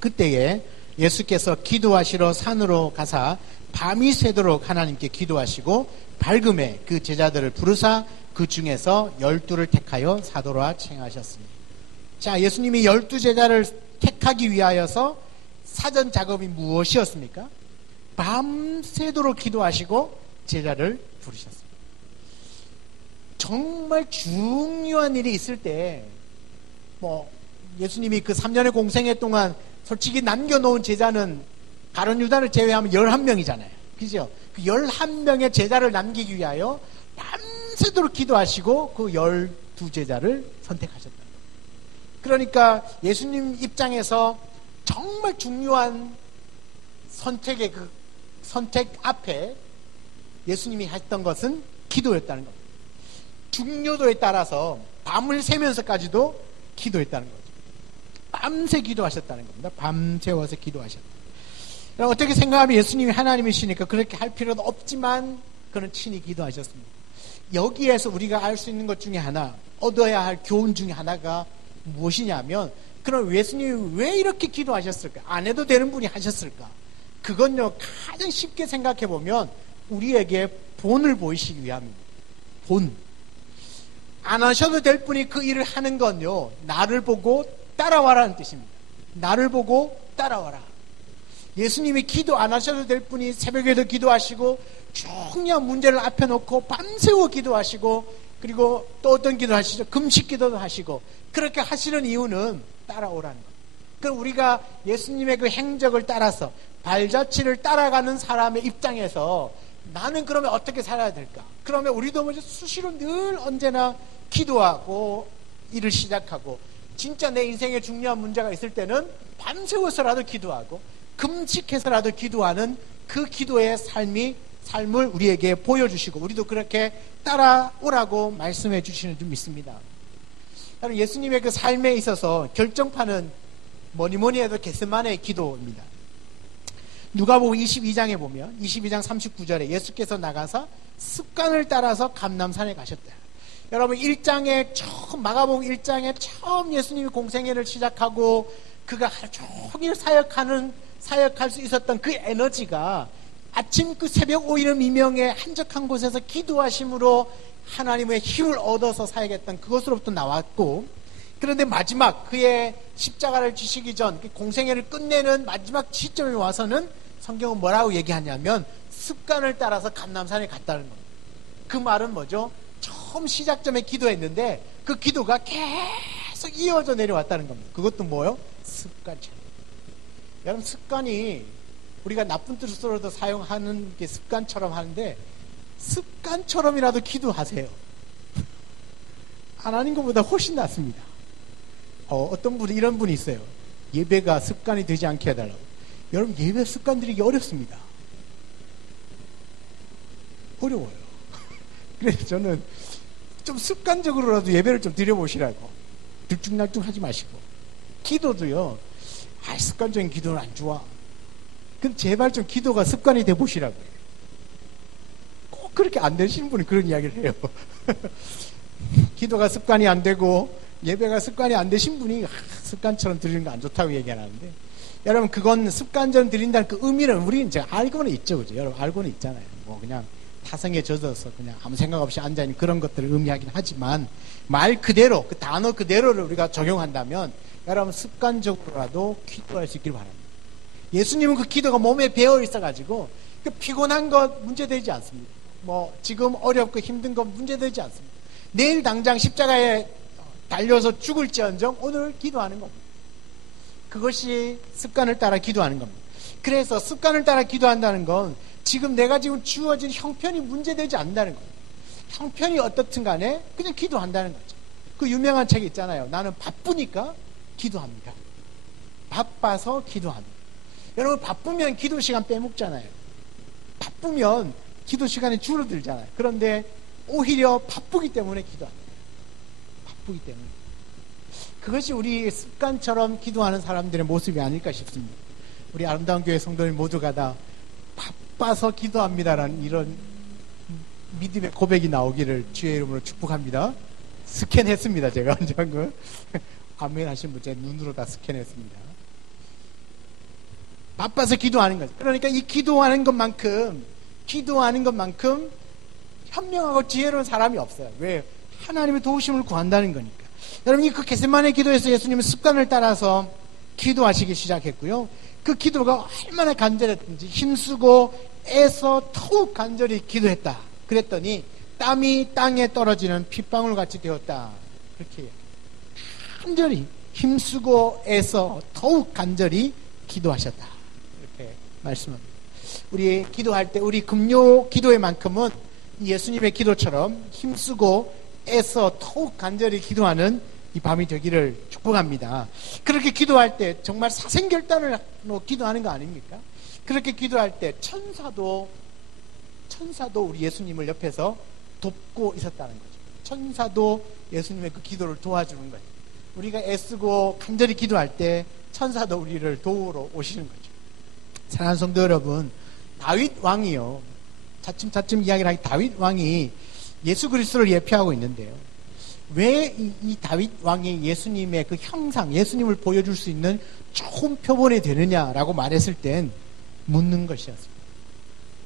그때에 예수께서 기도하시러 산으로 가사 밤이 새도록 하나님께 기도하시고 밝음에 그 제자들을 부르사 그 중에서 12를 택하여 사도라 칭하셨습니다. 자, 예수님이 12제자를 택하기 위하여서 사전 작업이 무엇이었습니까? 밤새도록 기도하시고 제자를 부르셨습니다. 정말 중요한 일이 있을 때 예수님이 그 3년의 공생애 동안 솔직히 남겨놓은 제자는 가룟 유다를 제외하면 11명이잖아요. 그죠? 그 11명의 제자를 남기기 위하여 밤새도록 기도하시고 그 12제자를 선택하셨다. 그러니까 예수님 입장에서 정말 중요한 선택의 그 선택 앞에 예수님이 했던 것은 기도였다는 겁니다. 중요도에 따라서 밤을 새면서까지도 기도했다는 거죠. 밤새 기도하셨다는 겁니다. 밤새워서 기도하셨다. 어떻게 생각하면 예수님이 하나님이시니까 그렇게 할 필요도 없지만 그는 친히 기도하셨습니다. 여기에서 우리가 알 수 있는 것 중에 하나, 얻어야 할 교훈 중에 하나가 무엇이냐면, 그럼 예수님이 왜 이렇게 기도하셨을까? 안 해도 되는 분이 하셨을까? 그건요, 가장 쉽게 생각해 보면 우리에게 본을 보이시기 위함입니다. 본. 안 하셔도 될 분이 그 일을 하는 건요, 나를 보고 따라와라는 뜻입니다. 나를 보고 따라와라. 예수님이 기도 안 하셔도 될 분이 새벽에도 기도하시고 중요한 문제를 앞에 놓고 밤새워 기도하시고, 그리고 또 어떤 기도 하시죠? 금식 기도도 하시고, 그렇게 하시는 이유는 따라오라는 것. 그럼 우리가 예수님의 그 행적을 따라서 발자취를 따라가는 사람의 입장에서 나는 그러면 어떻게 살아야 될까? 그러면 우리도 먼저 수시로 늘 언제나 기도하고 일을 시작하고, 진짜 내 인생에 중요한 문제가 있을 때는 밤새워서라도 기도하고 금식해서라도 기도하는 그 기도의 삶을 우리에게 보여주시고 우리도 그렇게 따라오라고 말씀해 주시는 줄 믿습니다. 예수님의 그 삶에 있어서 결정판은 뭐니 해도 겟세마네의 기도입니다. 누가복음 22장에 보면 22장 39절에 예수께서 나가서 습관을 따라서 감람산에 가셨다. 여러분 1장에 처음 마가복음 1장에 처음 예수님이 공생애를 시작하고 그가 하루 종일 사역할 수 있었던 그 에너지가 아침 그 새벽 오이름 미명에 한적한 곳에서 기도하심으로 하나님의 힘을 얻어서 사역했던 그것으로부터 나왔고, 그런데 마지막 그의 십자가를 지시기 전 공생애를 끝내는 마지막 시점에 와서는 성경은 뭐라고 얘기하냐면 습관을 따라서 감람산에 갔다는 겁니다. 그 말은 뭐죠? 처음 시작점에 기도했는데 그 기도가 계속 이어져 내려왔다는 겁니다. 그것도 뭐요? 습관처럼. 여러분 습관이 우리가 나쁜 뜻으로도 사용하는 게 습관처럼 하는데 습관처럼이라도 기도하세요. 안 하는 것보다 훨씬 낫습니다. 어떤 분이 이런 분이 있어요. 예배가 습관이 되지 않게 해달라고. 여러분 예배 습관 들이기 어렵습니다. 어려워요. 그래서 저는 좀 습관적으로라도 예배를 좀 드려보시라고. 들쭉날쭉 하지 마시고. 기도도요. 습관적인 기도는 안 좋아. 그럼 제발 좀 기도가 습관이 돼 보시라고요. 꼭 그렇게 안 되시는 분이 그런 이야기를 해요. 기도가 습관이 안 되고 예배가 습관이 안 되신 분이 습관처럼 드리는 거 안 좋다고 얘기하는데, 여러분 그건 습관처럼 드린다는 그 의미는 우리는 이제 알고는 있죠, 그죠? 여러분 알고는 있잖아요. 뭐 그냥 타성에 젖어서 그냥 아무 생각 없이 앉아있는 그런 것들을 의미하긴 하지만 말 그대로 그 단어 그대로를 우리가 적용한다면 여러분 습관적으로라도 기도할 수 있길 바랍니다. 예수님은 그 기도가 몸에 배어 있어가지고 그 피곤한 것 문제되지 않습니다. 뭐 지금 어렵고 힘든 것 문제되지 않습니다. 내일 당장 십자가에 달려서 죽을지언정 오늘 기도하는 겁니다. 그것이 습관을 따라 기도하는 겁니다. 그래서 습관을 따라 기도한다는 건 지금 내가 지금 주어진 형편이 문제되지 않는다는 거예요. 형편이 어떻든 간에 그냥 기도한다는 거죠. 그 유명한 책 있잖아요. 나는 바쁘니까 기도합니다. 바빠서 기도합니다. 여러분 바쁘면 기도 시간 빼먹잖아요. 바쁘면 기도 시간이 줄어들잖아요. 그런데 오히려 바쁘기 때문에 기도합니다. 바쁘기 때문에. 그것이 우리 습관처럼 기도하는 사람들의 모습이 아닐까 싶습니다. 우리 아름다운 교회 성도님 모두가 다 바빠서 기도합니다라는 이런 믿음의 고백이 나오기를 주의 이름으로 축복합니다. 스캔했습니다. 제가 언제 한 거. 아멘 하신 분 제 눈으로 다 스캔했습니다. 바빠서 기도하는 거죠. 그러니까 이 기도하는 것만큼 현명하고 지혜로운 사람이 없어요. 왜? 하나님의 도우심을 구한다는 거니까. 여러분 그 겟세마네 기도에서 예수님은 습관을 따라서 기도하시기 시작했고요. 그 기도가 얼마나 간절했든지 힘쓰고 애써 더욱 간절히 기도했다. 그랬더니 땀이 땅에 떨어지는 핏방울 같이 되었다. 그렇게 간절히 힘쓰고 애써 더욱 간절히 기도하셨다. 이렇게 말씀합니다. 우리 기도할 때 우리 금요 기도회만큼은 예수님의 기도처럼 힘쓰고 애써 더욱 간절히 기도하는 이 밤이 되기를 축복합니다. 그렇게 기도할 때 정말 사생결단을 기도하는 거 아닙니까? 그렇게 기도할 때 천사도 우리 예수님을 옆에서 돕고 있었다는 거죠. 천사도 예수님의 그 기도를 도와주는 거예요. 우리가 애쓰고 간절히 기도할 때 천사도 우리를 도우러 오시는 거죠. 사랑하는 성도 여러분, 다윗 왕이요, 차츰 이야기를 하기 다윗 왕이 예수 그리스도를 예표하고 있는데요. 왜 이 다윗 왕이 예수님의 그 형상, 예수님을 보여줄 수 있는 좋은 표본이 되느냐라고 말했을 땐 묻는 것이었습니다.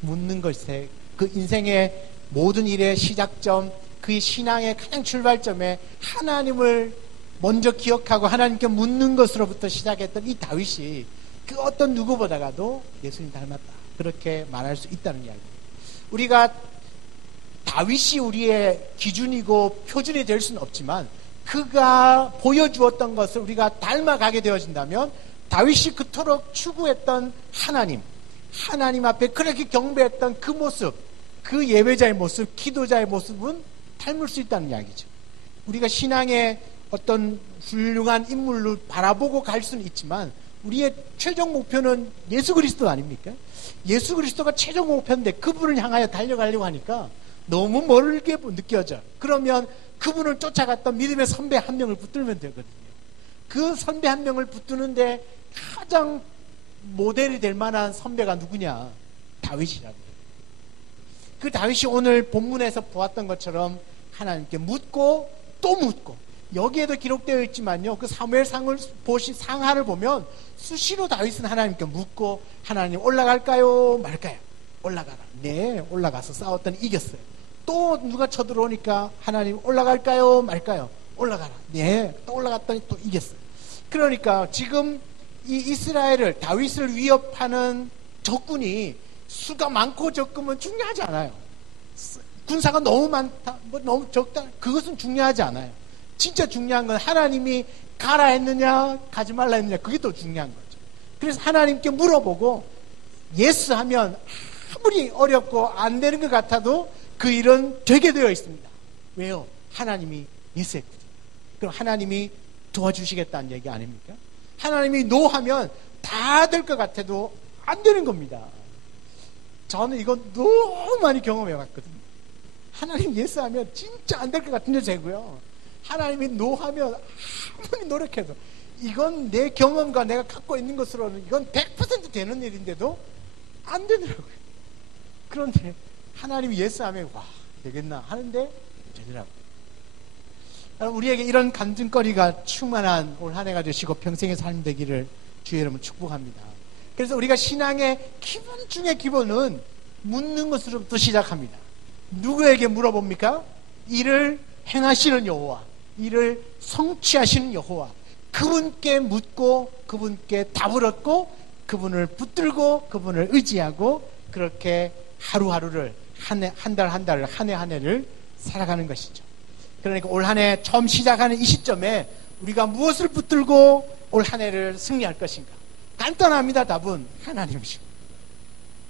묻는 것에 그 인생의 모든 일의 시작점, 그의 신앙의 가장 출발점에 하나님을 먼저 기억하고 하나님께 묻는 것으로부터 시작했던 이 다윗이 그 어떤 누구보다가도 예수님 닮았다. 그렇게 말할 수 있다는 이야기입니다. 우리가 다윗이 우리의 기준이고 표준이 될 수는 없지만 그가 보여주었던 것을 우리가 닮아가게 되어진다면 다윗이 그토록 추구했던 하나님 앞에 그렇게 경배했던 그 모습, 그 예배자의 모습, 기도자의 모습은 닮을 수 있다는 이야기죠. 우리가 신앙의 어떤 훌륭한 인물로 바라보고 갈 수는 있지만 우리의 최종 목표는 예수 그리스도 아닙니까? 예수 그리스도가 최종 목표인데 그분을 향하여 달려가려고 하니까 너무 멀게 느껴져. 그러면 그분을 쫓아갔던 믿음의 선배 한 명을 붙들면 되거든요. 그 선배 한 명을 붙드는데 가장 모델이 될 만한 선배가 누구냐? 다윗이라고. 그 다윗이 오늘 본문에서 보았던 것처럼 하나님께 묻고 또 묻고, 여기에도 기록되어 있지만요, 그 사무엘상을 상하를 보면 수시로 다윗은 하나님께 묻고, 하나님 올라갈까요 말까요? 올라가라. 네, 올라가서 싸웠더니 이겼어요. 또 누가 쳐들어오니까 하나님 올라갈까요 말까요? 올라가라. 네, 또 올라갔더니 또 이겼어요. 그러니까 지금 이 이스라엘을, 다윗을 위협하는 적군이 수가 많고 적으면 중요하지 않아요. 군사가 너무 많다, 뭐 너무 적다, 그것은 중요하지 않아요. 진짜 중요한 건 하나님이 가라 했느냐 가지 말라 했느냐, 그게 더 중요한 거죠. 그래서 하나님께 물어보고 예스 하면 아무리 어렵고 안 되는 것 같아도 그 일은 되게 되어 있습니다. 왜요? 하나님이 예스 했거든요. 그럼 하나님이 도와주시겠다는 얘기 아닙니까? 하나님이 노 하면 다 될 것 같아도 안 되는 겁니다. 저는 이거 너무 많이 경험해 봤거든요. 하나님 예스 하면 진짜 안 될 것 같은데 되고요, 하나님이 노 하면 아무리 노력해도, 이건 내 경험과 내가 갖고 있는 것으로는 이건 100% 되는 일인데도 안 되더라고요. 그런데 하나님이 예스 하면 와, 되겠나 하는데 되더라고요. 우리에게 이런 간증거리가 충만한 올 한 해가 되시고 평생의 삶 되기를 주의 이름으로 축복합니다. 그래서 우리가 신앙의 기본 중의 기본은 묻는 것으로부터 시작합니다. 누구에게 물어봅니까? 이를 행하시는 여호와, 이를 성취하시는 여호와, 그분께 묻고 그분께 답을 얻고 그분을 붙들고 그분을 의지하고, 그렇게 하루하루를, 한 달 한 달을, 한 해 한 해를 살아가는 것이죠. 그러니까 올 한 해 처음 시작하는 이 시점에 우리가 무엇을 붙들고 올 한 해를 승리할 것인가? 간단합니다. 답은 하나님이시고,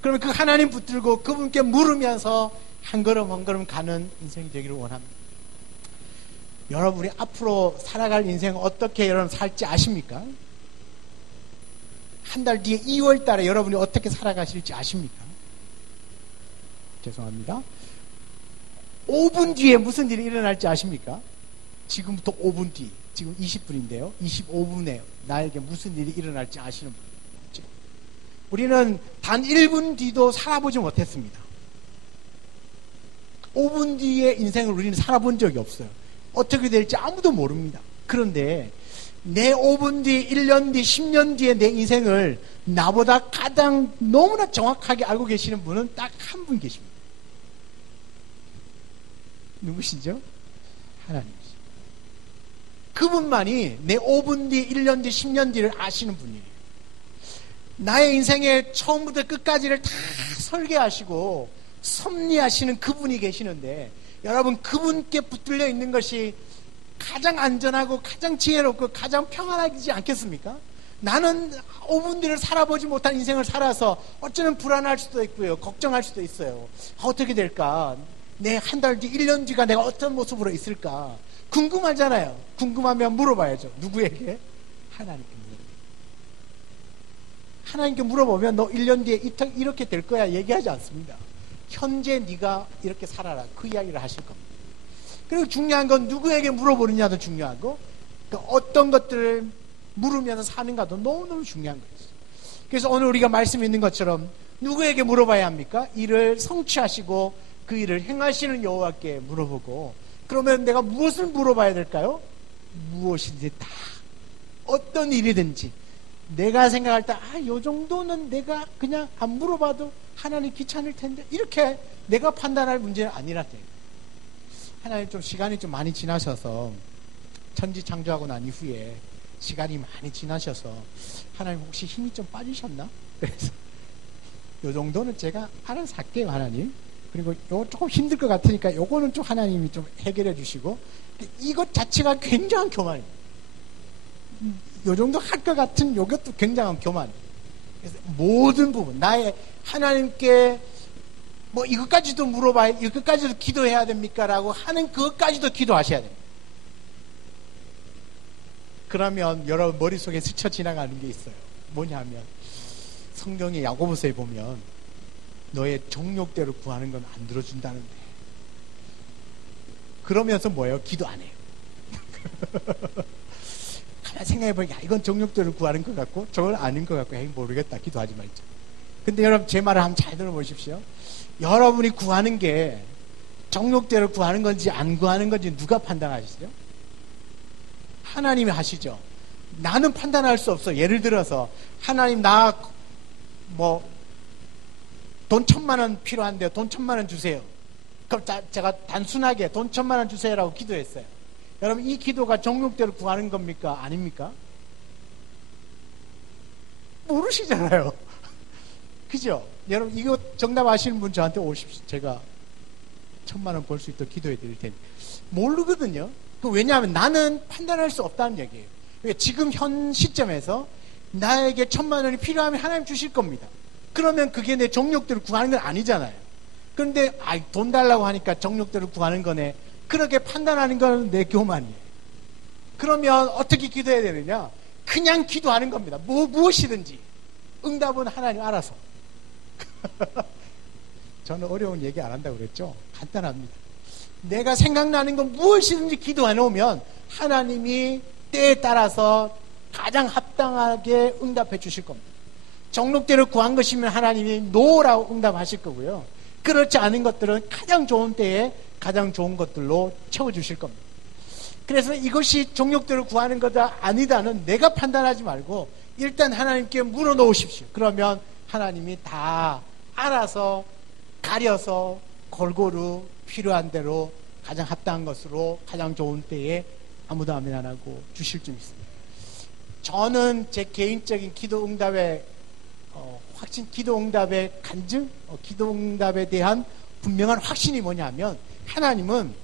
그러면 그 하나님 붙들고 그분께 물으면서 한 걸음 한 걸음 가는 인생이 되기를 원합니다. 여러분이 앞으로 살아갈 인생 어떻게 여러분 살지 아십니까? 한 달 뒤에 2월 달에 여러분이 어떻게 살아가실지 아십니까? 죄송합니다. 5분 뒤에 무슨 일이 일어날지 아십니까? 지금부터 5분 뒤, 지금 20분인데요 25분에 나에게 무슨 일이 일어날지 아시는 분이죠. 우리는 단 1분 뒤도 살아보지 못했습니다. 5분 뒤의 인생을 우리는 살아본 적이 없어요. 어떻게 될지 아무도 모릅니다. 그런데 내 5분 뒤, 1년 뒤, 10년 뒤에 내 인생을 나보다 가장 너무나 정확하게 알고 계시는 분은 딱 한 분 계십니다. 누구시죠? 하나님이시죠. 그분만이 내 5분 뒤, 1년 뒤, 10년 뒤를 아시는 분이에요. 나의 인생의 처음부터 끝까지를 다 설계하시고 섭리하시는 그분이 계시는데, 여러분 그분께 붙들려 있는 것이 가장 안전하고 가장 지혜롭고 가장 평안하지 않겠습니까? 나는 5분 뒤를 살아보지 못한 인생을 살아서 어쩌면 불안할 수도 있고요, 걱정할 수도 있어요. 어떻게 될까? 내 한 달 뒤, 1년 뒤가 내가 어떤 모습으로 있을까? 궁금하잖아요. 궁금하면 물어봐야죠. 누구에게? 하나님께 물어봐요. 하나님께 물어보면 너 1년 뒤에 이렇게 될 거야 얘기하지 않습니다. 현재 네가 이렇게 살아라, 그 이야기를 하실 겁니다. 그리고 중요한 건 누구에게 물어보느냐도 중요하고, 그 어떤 것들을 물으면서 사는가도 너무너무 중요한 거죠. 그래서 오늘 우리가 말씀 있는 것처럼 누구에게 물어봐야 합니까? 이를 성취하시고 그 일을 행하시는 여호와께 물어보고, 그러면 내가 무엇을 물어봐야 될까요? 무엇인지 다, 어떤 일이든지 내가 생각할 때 요 정도는 내가 그냥 안 물어봐도 하나님 귀찮을 텐데, 이렇게 내가 판단할 문제는 아니라요. 하나님 좀 시간이 좀 많이 지나셔서, 천지 창조하고 난 이후에 시간이 많이 지나셔서 하나님 혹시 힘이 좀 빠지셨나? 그래서 요 정도는 제가 알아서 할게요, 하나님. 그리고 요거 조금 힘들 것 같으니까 요거는 좀 하나님이 좀 해결해 주시고, 이것 자체가 굉장한 교만입니다. 요 정도 할 것 같은 요것도 굉장한 교만입니다. 그래서 모든 부분, 나의 하나님께 뭐 이것까지도 물어봐야, 이것까지도 기도해야 됩니까? 라고 하는 그것까지도 기도하셔야 됩니다. 그러면 여러분 머릿속에 스쳐 지나가는 게 있어요. 뭐냐면 성경의 야고보서에 보면 너의 정욕대로 구하는 건 안 들어준다는데, 그러면서 뭐예요? 기도 안 해요. 생각해보니까 이건 정욕대로 구하는 것 같고 저건 아닌 것 같고 모르겠다. 기도하지 말자. 근데 여러분 제 말을 한번 잘 들어보십시오. 여러분이 구하는 게 정욕대로 구하는 건지 안 구하는 건지 누가 판단하시죠? 하나님이 하시죠. 나는 판단할 수 없어. 예를 들어서 하나님 나 돈 1,000,000원 필요한데 돈 1,000,000원 주세요. 그럼 제가 단순하게 돈 1,000,000원 주세요라고 기도했어요. 여러분 이 기도가 정욕대로 구하는 겁니까? 아닙니까? 모르시잖아요. 그죠? 여러분 이거 정답 아시는 분 저한테 오십시오. 제가 1,000,000원 벌 수 있도록 기도해 드릴 테니. 모르거든요. 왜냐하면 나는 판단할 수 없다는 얘기예요. 그러니까 지금 현 시점에서 나에게 1,000,000원이 필요하면 하나님 주실 겁니다. 그러면 그게 내 정욕대로 구하는 건 아니잖아요. 그런데 돈 달라고 하니까 정욕대로 구하는 거네. 그렇게 판단하는 건 내 교만이에요. 그러면 어떻게 기도해야 되느냐? 그냥 기도하는 겁니다. 무엇이든지 응답은 하나님 알아서. 저는 어려운 얘기 안 한다고 그랬죠? 간단합니다. 내가 생각나는 건 무엇이든지 기도해 놓으면 하나님이 때에 따라서 가장 합당하게 응답해 주실 겁니다. 정욕대로 구한 것이면 하나님이 노라고 응답하실 거고요. 그렇지 않은 것들은 가장 좋은 때에 가장 좋은 것들로 채워주실 겁니다. 그래서 이것이 정욕대로 구하는 거다 아니다는 내가 판단하지 말고 일단 하나님께 물어놓으십시오. 그러면 하나님이 다 알아서 가려서 골고루 필요한 대로 가장 합당한 것으로 가장 좋은 때에 아무도 아멘 안 하고 주실 줄 믿습니다. 저는 제 개인적인 기도 응답의 확신, 기도 응답의 간증, 기도 응답에 대한 분명한 확신이 뭐냐면 하나님은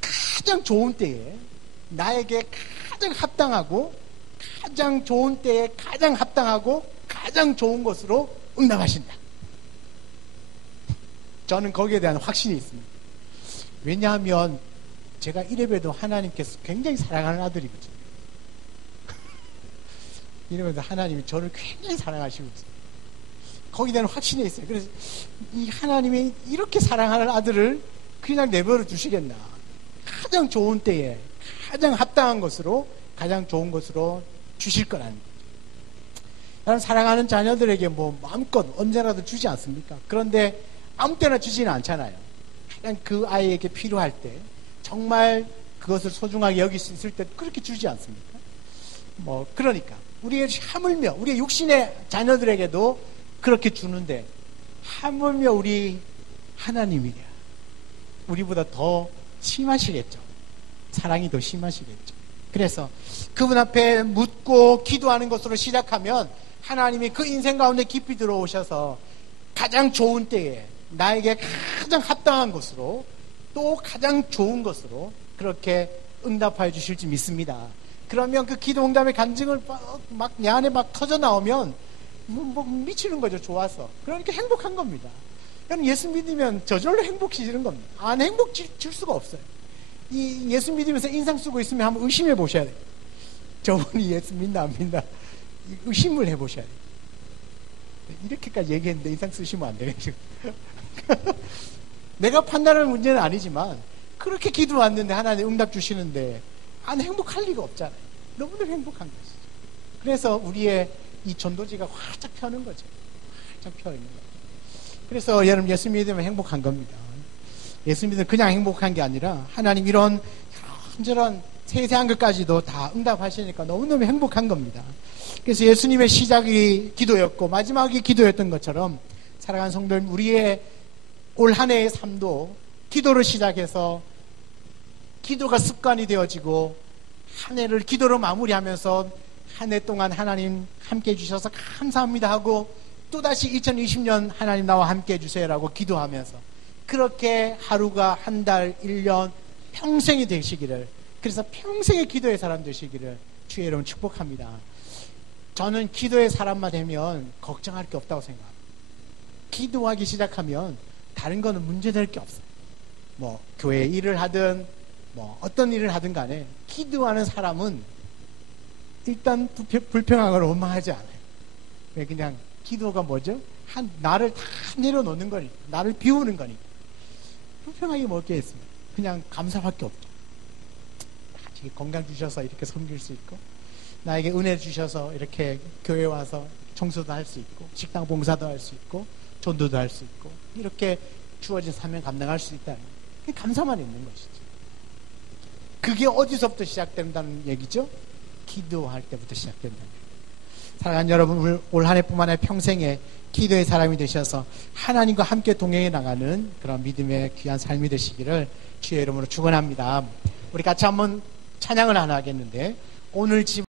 가장 좋은 때에 나에게 가장 합당하고 가장 좋은 때에 가장 합당하고 가장 좋은 것으로 응답하신다. 저는 거기에 대한 확신이 있습니다. 왜냐하면 제가 이래봬도 하나님께서 굉장히 사랑하는 아들이거든요. 이러면서 하나님이 저를 굉장히 사랑하시고 있어요. 거기에 대한 확신이 있어요. 그래서 이 하나님이 이렇게 사랑하는 아들을 그냥 내버려 두시겠나. 가장 좋은 때에 가장 합당한 것으로 가장 좋은 것으로 주실 거라는 거죠. 나는 사랑하는 자녀들에게 마음껏 언제라도 주지 않습니까? 그런데 아무 때나 주지는 않잖아요. 그냥 그 아이에게 필요할 때 정말 그것을 소중하게 여길 수 있을 때 그렇게 주지 않습니까? 그러니까 우리의 하물며 우리의 육신의 자녀들에게도 그렇게 주는데 하물며 우리 하나님이랴 우리보다 더 심하시겠죠. 사랑이 더 심하시겠죠. 그래서 그분 앞에 묻고 기도하는 것으로 시작하면 하나님이 그 인생 가운데 깊이 들어오셔서 가장 좋은 때에 나에게 가장 합당한 것으로 또 가장 좋은 것으로 그렇게 응답하여 주실지 믿습니다. 그러면 그 기도 응답의 간증을 막 내 안에 막 터져 나오면 미치는 거죠. 좋아서. 그러니까 행복한 겁니다. 여러분 예수 믿으면 저절로 행복해지는 겁니다. 안 행복해질 수가 없어요. 이 예수 믿으면서 인상 쓰고 있으면 한번 의심해 보셔야 돼요. 저분이 예수 믿나 안 믿나 의심을 해 보셔야 돼요. 이렇게까지 얘기했는데 인상 쓰시면 안 되겠죠. 내가 판단하는 문제는 아니지만 그렇게 기도 왔는데 하나님 응답 주시는데 안 행복할 리가 없잖아요. 너무나 행복한 것이죠. 그래서 우리의 이 전도지가 활짝 펴는 거죠. 활짝 펴 있는 거죠. 그래서 여러분 예수 믿으면 행복한 겁니다. 예수 믿으면 그냥 행복한 게 아니라 하나님 이런 이런저런 세세한 것까지도 다 응답하시니까 너무너무 행복한 겁니다. 그래서 예수님의 시작이 기도였고 마지막이 기도였던 것처럼 사랑하는 성도들 우리의 올 한 해의 삶도 기도로 시작해서 기도가 습관이 되어지고 한 해를 기도로 마무리하면서 한 해 동안 하나님 함께 해주셔서 감사합니다 하고 또다시 2020년 하나님 나와 함께 해주세요라고 기도하면서 그렇게 하루가 한 달, 1년, 평생이 되시기를 그래서 평생의 기도의 사람 되시기를 주의 이름으로 축복합니다. 저는 기도의 사람만 되면 걱정할 게 없다고 생각합니다. 기도하기 시작하면 다른 거는 문제될 게 없어요. 교회 일을 하든 어떤 일을 하든 간에 기도하는 사람은 일단 불평한 걸 원망하지 않아요. 그냥 기도가 뭐죠? 나를 다 내려놓는 거니까 나를 비우는 거니까 불평하기 뭐 게 있습니다. 그냥 감사밖에 없죠. 이렇게 건강 주셔서 이렇게 섬길 수 있고, 나에게 은혜 주셔서 이렇게 교회 와서 청소도 할 수 있고, 식당 봉사도 할 수 있고, 전도도 할 수 있고, 이렇게 주어진 사명 감당할 수 있다는, 그 감사만 있는 것이죠. 그게 어디서부터 시작된다는 얘기죠? 기도할 때부터 시작된다는 얘기죠. 사랑하는 여러분, 올 한 해뿐만 아니라 평생에 기도의 사람이 되셔서 하나님과 함께 동행해 나가는 그런 믿음의 귀한 삶이 되시기를 주의 이름으로 축원합니다. 우리 같이 한번 찬양을 하나 하겠는데, 오늘 집